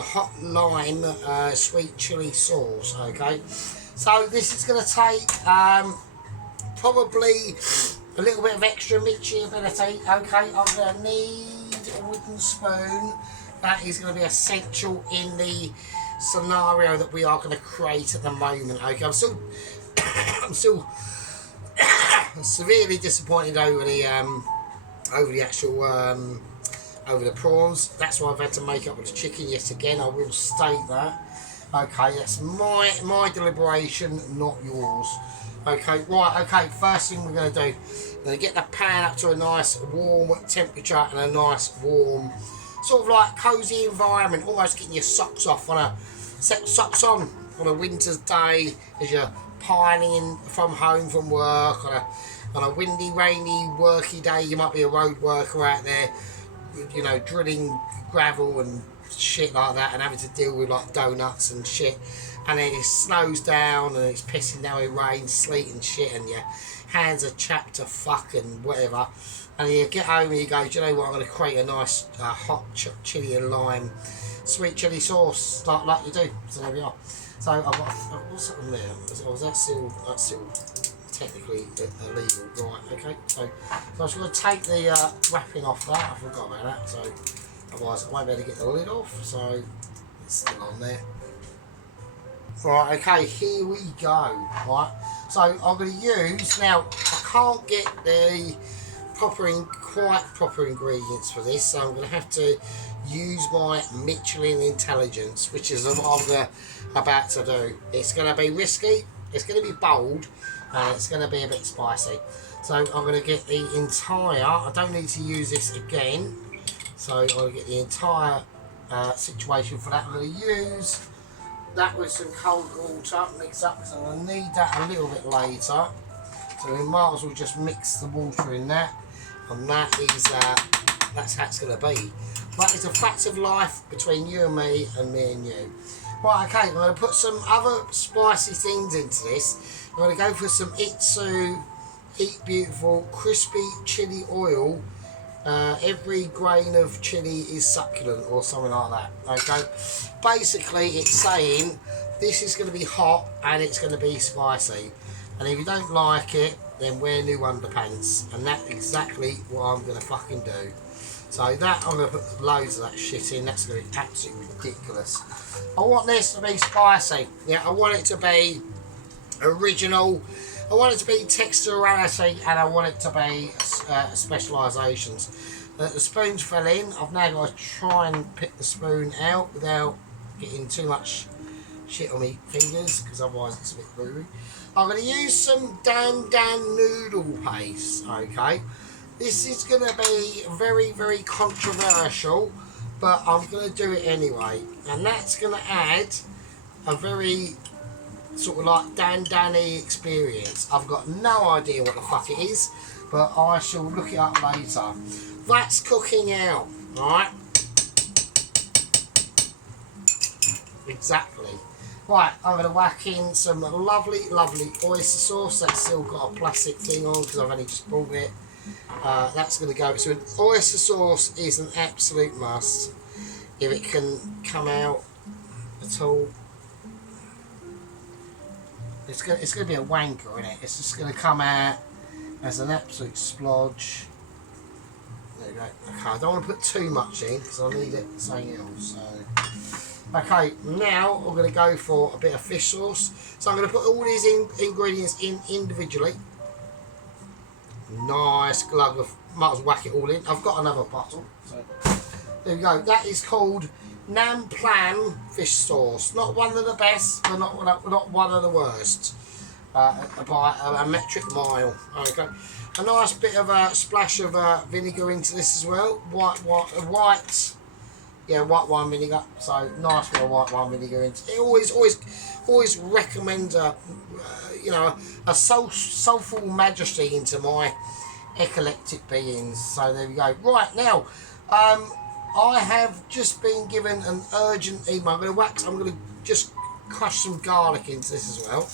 hot lime sweet chili sauce. Okay, so this is going to take probably a little bit of extra mixing ability. Okay, I'm going to need a wooden spoon. That is going to be essential in the scenario that we are going to create at the moment. Okay, I'm still severely disappointed over the prawns. That's why I've had to make up with the chicken yet again. I will state that. Okay, that's my deliberation, not yours. Okay, right, okay, first thing we're going to do, we're going to get the pan up to a nice warm temperature and a nice warm, sort of like cosy environment, almost getting your socks off socks on a winter's day as you're piling in from home from work on a windy, rainy, worky day. You might be a road worker out there, you know, drilling gravel and shit like that, and having to deal with like donuts and shit, and then it snows down and it's pissing down with rain, sleet and shit, and your hands are chapped to fuck and whatever, and you get home and you go, do you know what, I'm going to create a nice hot chili and lime sweet chili sauce like you do. So there we are. So I've got what's that on there? That's still technically illegal, right? Okay. So I'm just going to take the wrapping off that. I forgot about that. So otherwise I won't be able to get the lid off. So it's still on there. Right. Okay. Here we go. Right. So I'm going to use now. I can't get the quite proper ingredients for this, so I'm going to have to use my Michelin intelligence, which is what I'm about to do. It's going to be risky, it's going to be bold, and it's going to be a bit spicy. So I'm going to get the entire, I don't need to use this again, so I'm going to get the entire situation for that. I'm going to use that with some cold water, mix up, because I'm going to need that a little bit later. So we might as well just mix the water in that, and that is, that's how it's going to be. But it's a fact of life between you and me and you. Right, okay, I'm going to put some other spicy things into this. I'm going to go for some Itsu Eat Beautiful crispy chili oil. Every grain of chili is succulent, or something like that. Okay, basically it's saying this is going to be hot and it's going to be spicy, and if you don't like it, then wear new underpants. And that's exactly what I'm going to fucking do. So that, I'm going to put loads of that shit in. That's going to be absolutely ridiculous. I want this to be spicy. Yeah, I want it to be original. I want it to be texturality, and I want it to be specialisations. The spoons fell in. I've now got to try and pick the spoon out without getting too much shit on my fingers, because otherwise it's a bit groovy. I'm going to use some Dan noodle paste. Okay, this is going to be very, very controversial, but I'm going to do it anyway, and that's going to add a very sort of like Dan-y experience. I've got no idea what the fuck it is, but I shall look it up later. That's cooking out, right? Exactly. Right, I'm going to whack in some lovely, lovely oyster sauce. That's still got a plastic thing on because I've only just bought it. That's going to go. So an oyster sauce is an absolute must. If it can come out at all. It's going to be a wanker, isn't it? It's just going to come out as an absolute splodge. There you go. Okay, I don't want to put too much in because I need it for something else. So, okay, now we're going to go for a bit of fish sauce. So I'm going to put all these ingredients in individually. Nice glug of, might as well whack it all in. I've got another bottle. So there we go. That is called Nam Plan fish sauce. Not one of the best, but not one of the worst. By a metric mile. Okay. A nice bit of a splash of vinegar into this as well. White wine vinegar. So nice bit of white wine vinegar into it. Always recommend you know, a soulful majesty into my eclectic beings. So there we go. Right now, I have just been given an urgent email. I'm going to just crush some garlic into this as well.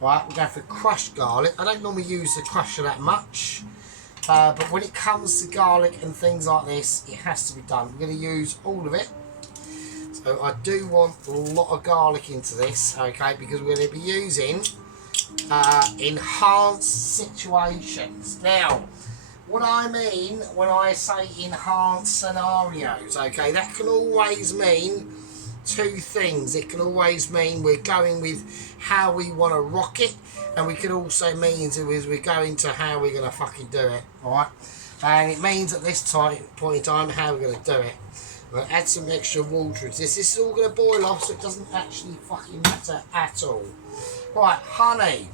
Right, we're going for crushed garlic. I don't normally use the crusher that much, but when it comes to garlic and things like this, it has to be done. I'm going to use all of it. So I do want a lot of garlic into this, okay, because we're going to be using enhanced situations. Now, what I mean when I say enhanced scenarios, okay, that can always mean two things. It can always mean we're going with how we want to rock it, and we can also mean we're going to how we're going to fucking do it, alright? And it means at this point in time how we're going to do it. We'll add some extra water into this. This is all going to boil off, so it doesn't actually fucking matter at all. Right, honey.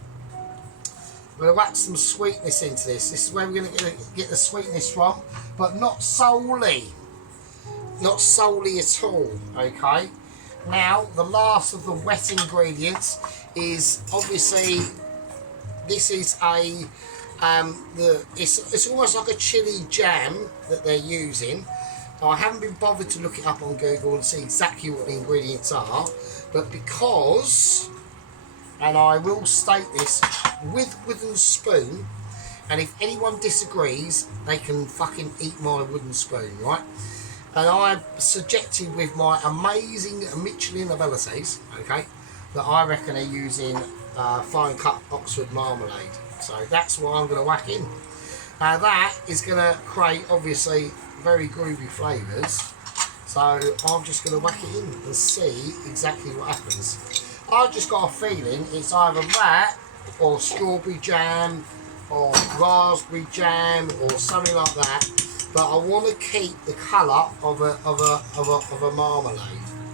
We're going to whack some sweetness into this. This is where we're going to get the sweetness from, but not solely. Not solely at all, okay? Now, the last of the wet ingredients is obviously, this is a, it's almost like a chili jam that they're using. I haven't been bothered to look it up on Google and see exactly what the ingredients are, but because, and I will state this with wooden spoon, and if anyone disagrees, they can fucking eat my wooden spoon, right? And I'm subjected with my amazing Michelin abilities, okay, that I reckon are using fine cut Oxford marmalade. So that's what I'm going to whack in. Now that is going to create, obviously, very groovy flavours. So I'm just going to whack it in and see exactly what happens. I've just got a feeling it's either that, or strawberry jam, or raspberry jam, or something like that. but I want to keep the colour of a marmalade.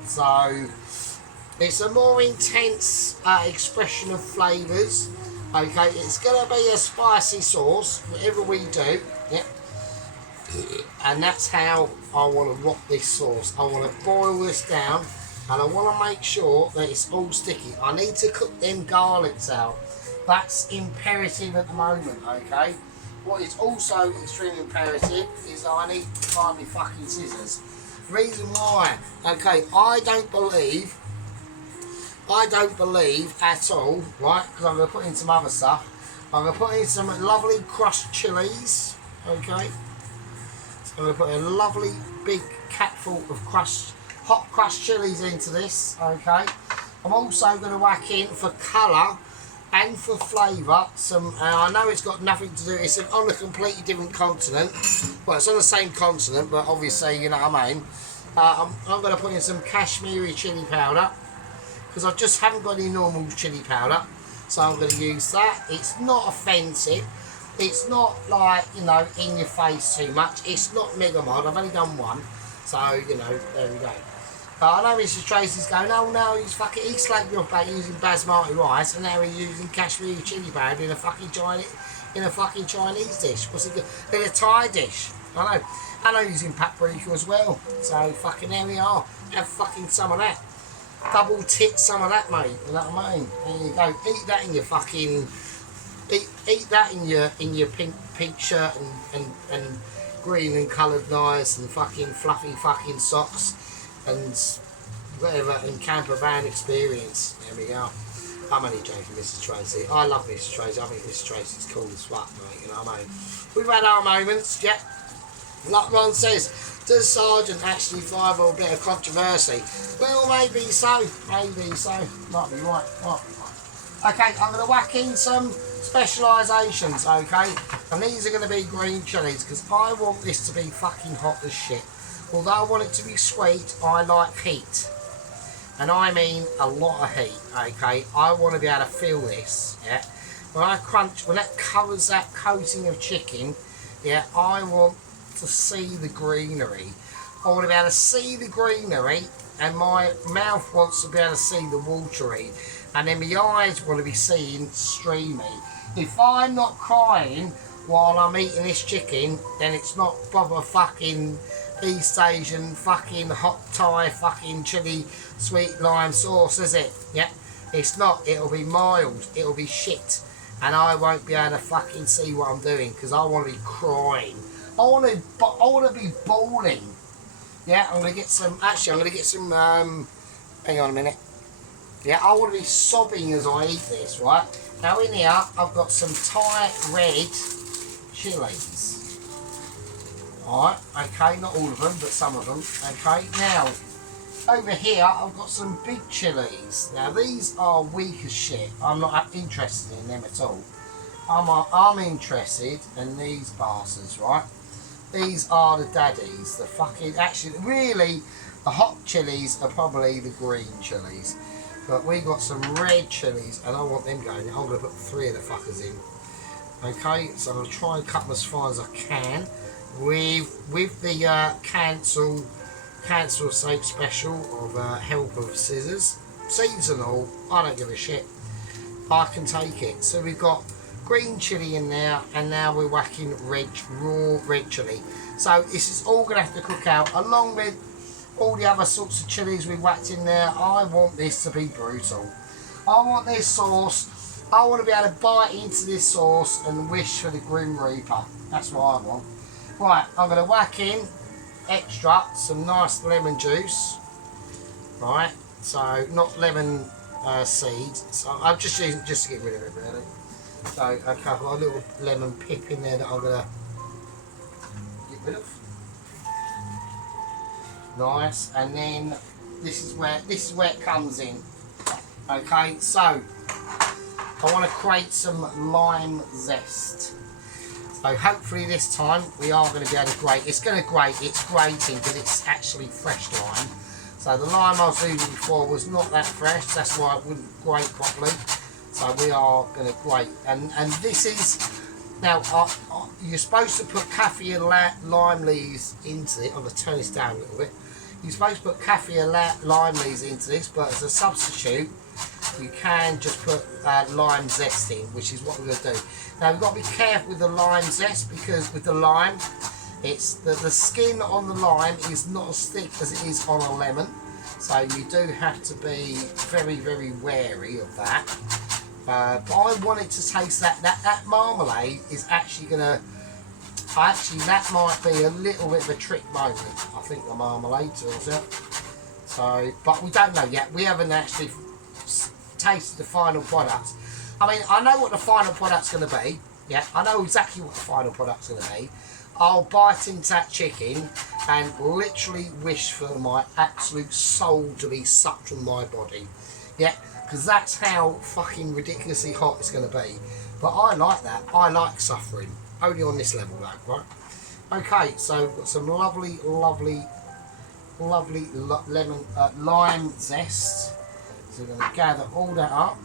So it's a more intense expression of flavours. Okay, it's going to be a spicy sauce, whatever we do. Yep. And that's how I want to rock this sauce. I want to boil this down, and I want to make sure that it's all sticky. I need to cook them garlics out. That's imperative at the moment, okay? What is also extremely imperative is I need to find my fucking scissors. Reason why, okay, I don't believe at all, right, because I'm going to put in some other stuff. I'm going to put in some lovely crushed chilies, okay? So I'm going to put a lovely big capful of hot crushed chilies into this, okay? I'm also going to whack in for colour and for flavour some, I know it's got nothing to do, it's on a completely different continent. Well, it's on the same continent, but obviously, you know what I mean. I'm going to put in some Kashmiri chilli powder, because I just haven't got any normal chilli powder, so I'm going to use that. It's not offensive, it's not like, you know, in your face too much, it's not mega mod, I've only done one, so, you know, there we go. I know Mrs. Tracy's going, oh no, he's slapped me off about using basmati rice, and now he's using Kashmiri chilli powder in a fucking Chinese dish. What's it good? In a Thai dish. I know he's using paprika as well. So fucking there we are. Have fucking some of that. Double tit some of that, mate. You know what I mean? There you go. Eat that in your fucking. Eat that in your pink shirt and green and coloured knives and fucking fluffy fucking socks and whatever, and camper van experience. There we go. I'm only joking, Mrs. Tracy. I love Mrs. Tracy. I think Mrs. Tracy's cool as fuck, mate. You know what I mean? We've had our moments, yeah. Like Ron says, does Sergeant actually thrive on a bit of controversy? Well, maybe so. Maybe so. Might be right. Okay, I'm going to whack in some specialisations, okay? And these are going to be green chilies, because I want this to be fucking hot as shit. Although I want it to be sweet, I like heat. And I mean a lot of heat, okay? I want to be able to feel this, yeah? When I crunch, when that covers that coating of chicken, yeah, I want to see the greenery. I want to be able to see the greenery, and my mouth wants to be able to see the watery. And then my eyes want to be seeing streamy. If I'm not crying while I'm eating this chicken, then it's not proper fucking East Asian fucking hot Thai fucking chili sweet lime sauce, is it? Yeah, it's not. It'll be mild, it'll be shit, and I won't be able to fucking see what I'm doing, because I want to be crying. I want to be bawling. Yeah, I'm gonna get some. Actually, I'm gonna get some. Hang on a minute. Yeah, I want to be sobbing as I eat this. Right now, in here, I've got some Thai red chilies. Alright, okay, not all of them, but some of them. Okay, now, over here, I've got some big chilies. Now, these are weak as shit. I'm not interested in them at all. I'm interested in these bastards, right? These are the daddies. The fucking, actually, really, the hot chilies are probably the green chilies. But we got some red chilies, and I want them going. I'm going to put 3 of the fuckers in. Okay, so I'm going to try and cut them as far as I can. With the cancel soap special of help of scissors, seeds and all, I don't give a shit. I can take it. So we've got green chilli in there, and now we're whacking raw red chilli. So this is all going to have to cook out, along with all the other sorts of chilies we whacked in there. I want this to be brutal. I want this sauce. I want to be able to bite into this sauce and wish for the Grim Reaper. That's what I want. Right, I'm going to whack in extra some nice lemon juice. Right, so not lemon seeds. So I'm just using just to get rid of it, really. So a couple of little lemon pip in there that I'm going to get rid of. Nice, and then this is where it comes in. Okay, so I want to create some lime zest. So hopefully this time we are going to be able to grate. It's going to grate. It's grating because it's actually fresh lime. So the lime I was using before was not that fresh. That's why it wouldn't grate properly. So we are going to grate, and this is now you're supposed to put kaffir lime leaves into it. I'm going to turn this down a little bit. You're supposed to put kaffir lime leaves into this, but as a substitute, you can just put lime zest in, which is what we're going to do. Now we've got to be careful with the lime zest, because with the lime, it's the skin on the lime is not as thick as it is on a lemon, so you do have to be very, very wary of that. But I wanted to taste that marmalade is actually going to, that might be a little bit of a trick moment, I think, the marmalade turns out. So, but we don't know yet. We haven't actually tasted the final product. I mean, I know what the final product's going to be. Yeah, I know exactly what the final product's going to be. I'll bite into that chicken and literally wish for my absolute soul to be sucked from my body. Yeah, because that's how fucking ridiculously hot it's going to be. But I like that. I like suffering. Only on this level though, right? Okay, so we've got some lovely lemon lime zest. So we're going to gather all that up.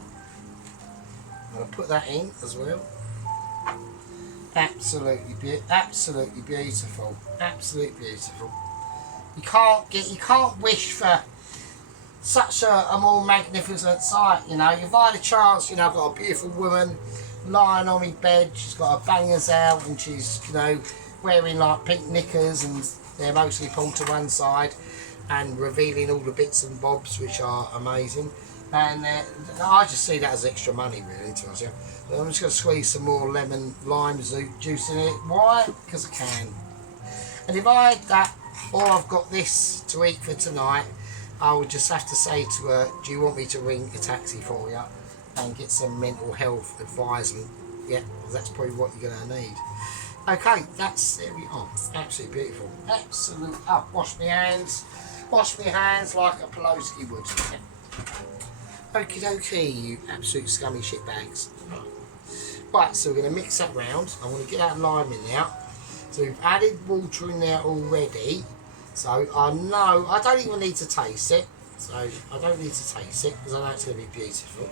I'm going to put that in as well. Absolutely beautiful. Absolutely beautiful. You can't wish for such a more magnificent sight. You know, you've had a chance. You know, I've got a beautiful woman lying on my bed. She's got her bangers out, and she's, you know, wearing like pink knickers, and they're mostly pulled to one side and revealing all the bits and bobs, which are amazing. And I just see that as extra money, really, to us. I'm just going to squeeze some more lemon lime juice in it. Why? Because I can. And if I had that, or I've got this to eat for tonight, I would just have to say to her, do you want me to ring a taxi for you and get some mental health advisement? Yeah, because that's probably what you're going to need. Okay, there we are. Absolutely beautiful. Absolute. Oh, wash my hands. Wash my hands like a Pelosi would. Yeah. Okie dokie, you absolute scummy shitbags. Right, so we're going to mix that round. I want to get that lime in now. So we've added water in there already. So I know, I don't even need to taste it. So I don't need to taste it because I know it's going to be beautiful.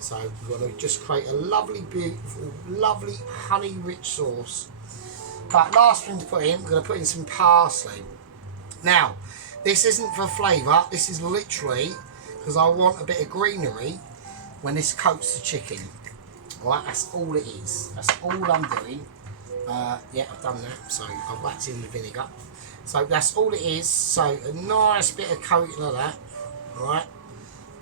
So we're going to just create a lovely, beautiful, lovely honey-rich sauce. But last thing to put in, we're going to put in some parsley. Now, this isn't for flavour. This is literally because I want a bit of greenery when this coats the chicken. Right, that's all it is. That's all I'm doing. Yeah, I've done that. So I've whacked in the vinegar. So that's all it is. So a nice bit of coating of that. Right,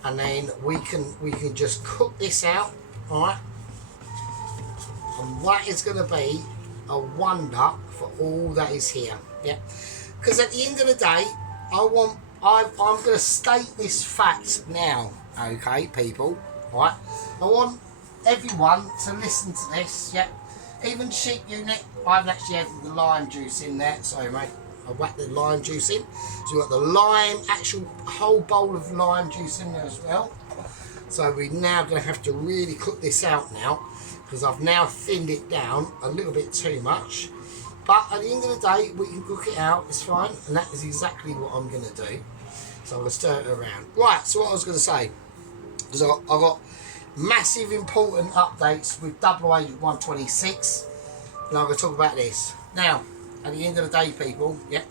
and then we can just cook this out. Right, and that is going to be a wonder for all that is here. Yeah, because at the end of the day, I'm going to state this fact now. Okay, people. Right, I want everyone to listen to this. Yeah, even sheep unit. I haven't actually added the lime juice in there. Sorry, mate. I whacked the lime juice in. So we've got the lime, actual whole bowl of lime juice in there as well. So we're now going to have to really cook this out now, because I've now thinned it down a little bit too much. But at the end of the day, we can cook it out. It's fine, and that is exactly what I'm going to do. So I'm going to stir it around. Right. So what I was going to say, because I've got massive important updates with Double Agent 126, and I'm going to talk about this now. At the end of the day, people, yeah,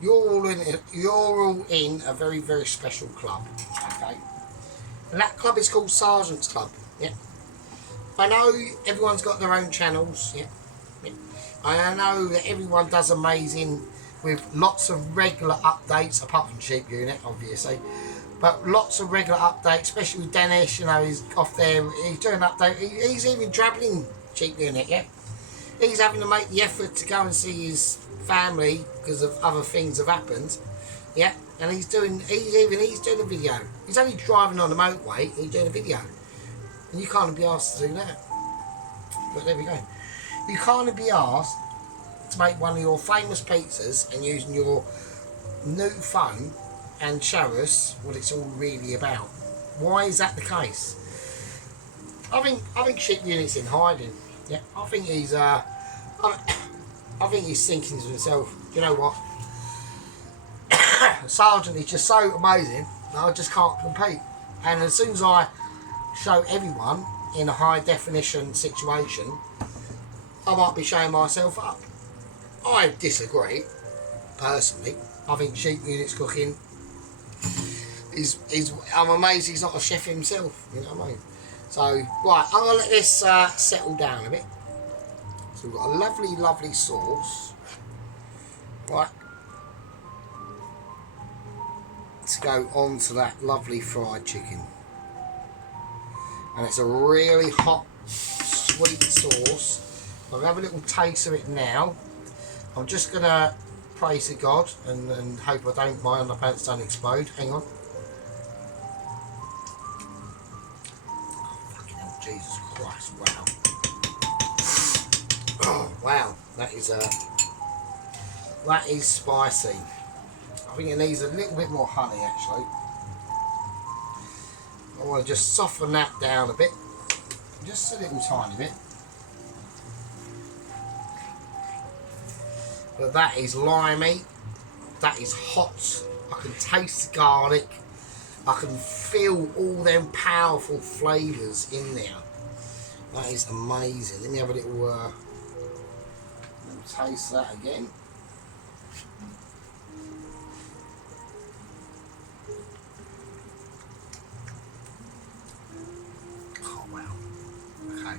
you're all in a very, very special club, okay? And that club is called Sergeant's Club, yeah. I know everyone's got their own channels, yeah. I know that everyone does amazing with lots of regular updates, apart from Sheep Unit, obviously. But lots of regular updates, especially with Dennis, you know, he's off there, he's doing an update. He's even travelling Sheep Unit, yeah. He's having to make the effort to go and see his family because of other things have happened. Yeah, and he's doing a video. He's only driving on the motorway, he's doing a video. And you can't be asked to do that. But there we go. You can't be asked to make one of your famous pizzas and using your new phone and show us what it's all really about. Why is that the case? I think Sheep Unit's in hiding. Yeah, I think he's thinking to himself, you know what? Sergeant is just so amazing that I just can't compete. And as soon as I show everyone in a high definition situation I might be showing myself up. I disagree, personally. I think Sheep Unit's cooking is I'm amazed he's not a chef himself, you know what I mean? So, right, I'm going to let this settle down a bit. So we've got a lovely, lovely sauce, right, to go onto that lovely fried chicken. And it's a really hot, sweet sauce. I'll have a little taste of it now. I'm just going to pray to God and hope I don't, my underpants don't explode. Hang on. Fucking hell, Jesus Christ, wow. Oh, wow, that is spicy. I think it needs a little bit more honey, actually. I want to just soften that down a bit. Just a little tiny bit. But that is limey. That is hot. I can taste the garlic. I can feel all them powerful flavours in there. That is amazing. Let me have a little taste that again. Oh wow. Okay.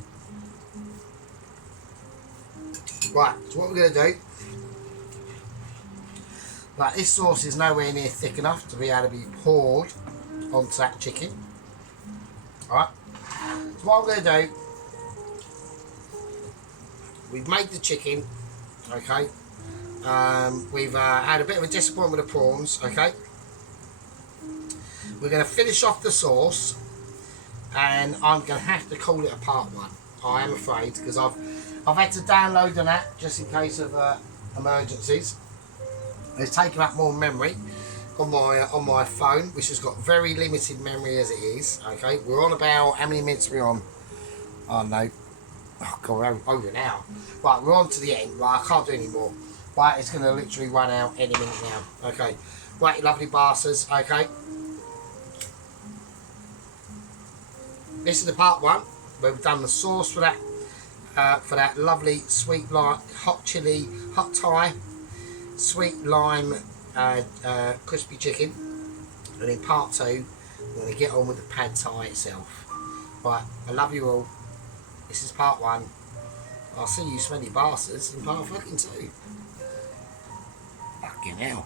Right, so what we're going to do, like, this sauce is nowhere near thick enough to be able to be poured onto that chicken. Alright, so what I'm going to do, we've made the chicken, okay, we've had a bit of a disappointment with the prawns, okay. We're going to finish off the sauce, and I'm going to have to call it a part one. I am afraid, because I've had to download an app just in case of emergencies. It's taken up more memory on my phone, which has got very limited memory as it is. Okay, we're on about, how many minutes are we on? Oh no, oh god, over an hour. Right, we're on to the end. Right, I can't do any more. Right, it's going to literally run out any minute now. Okay, right, lovely bastards. Okay, this is the part one where we've done the sauce for that lovely sweet light hot chili, hot Thai, sweet lime crispy chicken. And in part two, we're going to get on with the pad Thai itself. Right, I love you all. This is part one. I'll see you smelly bastards in part fucking two. Fucking hell.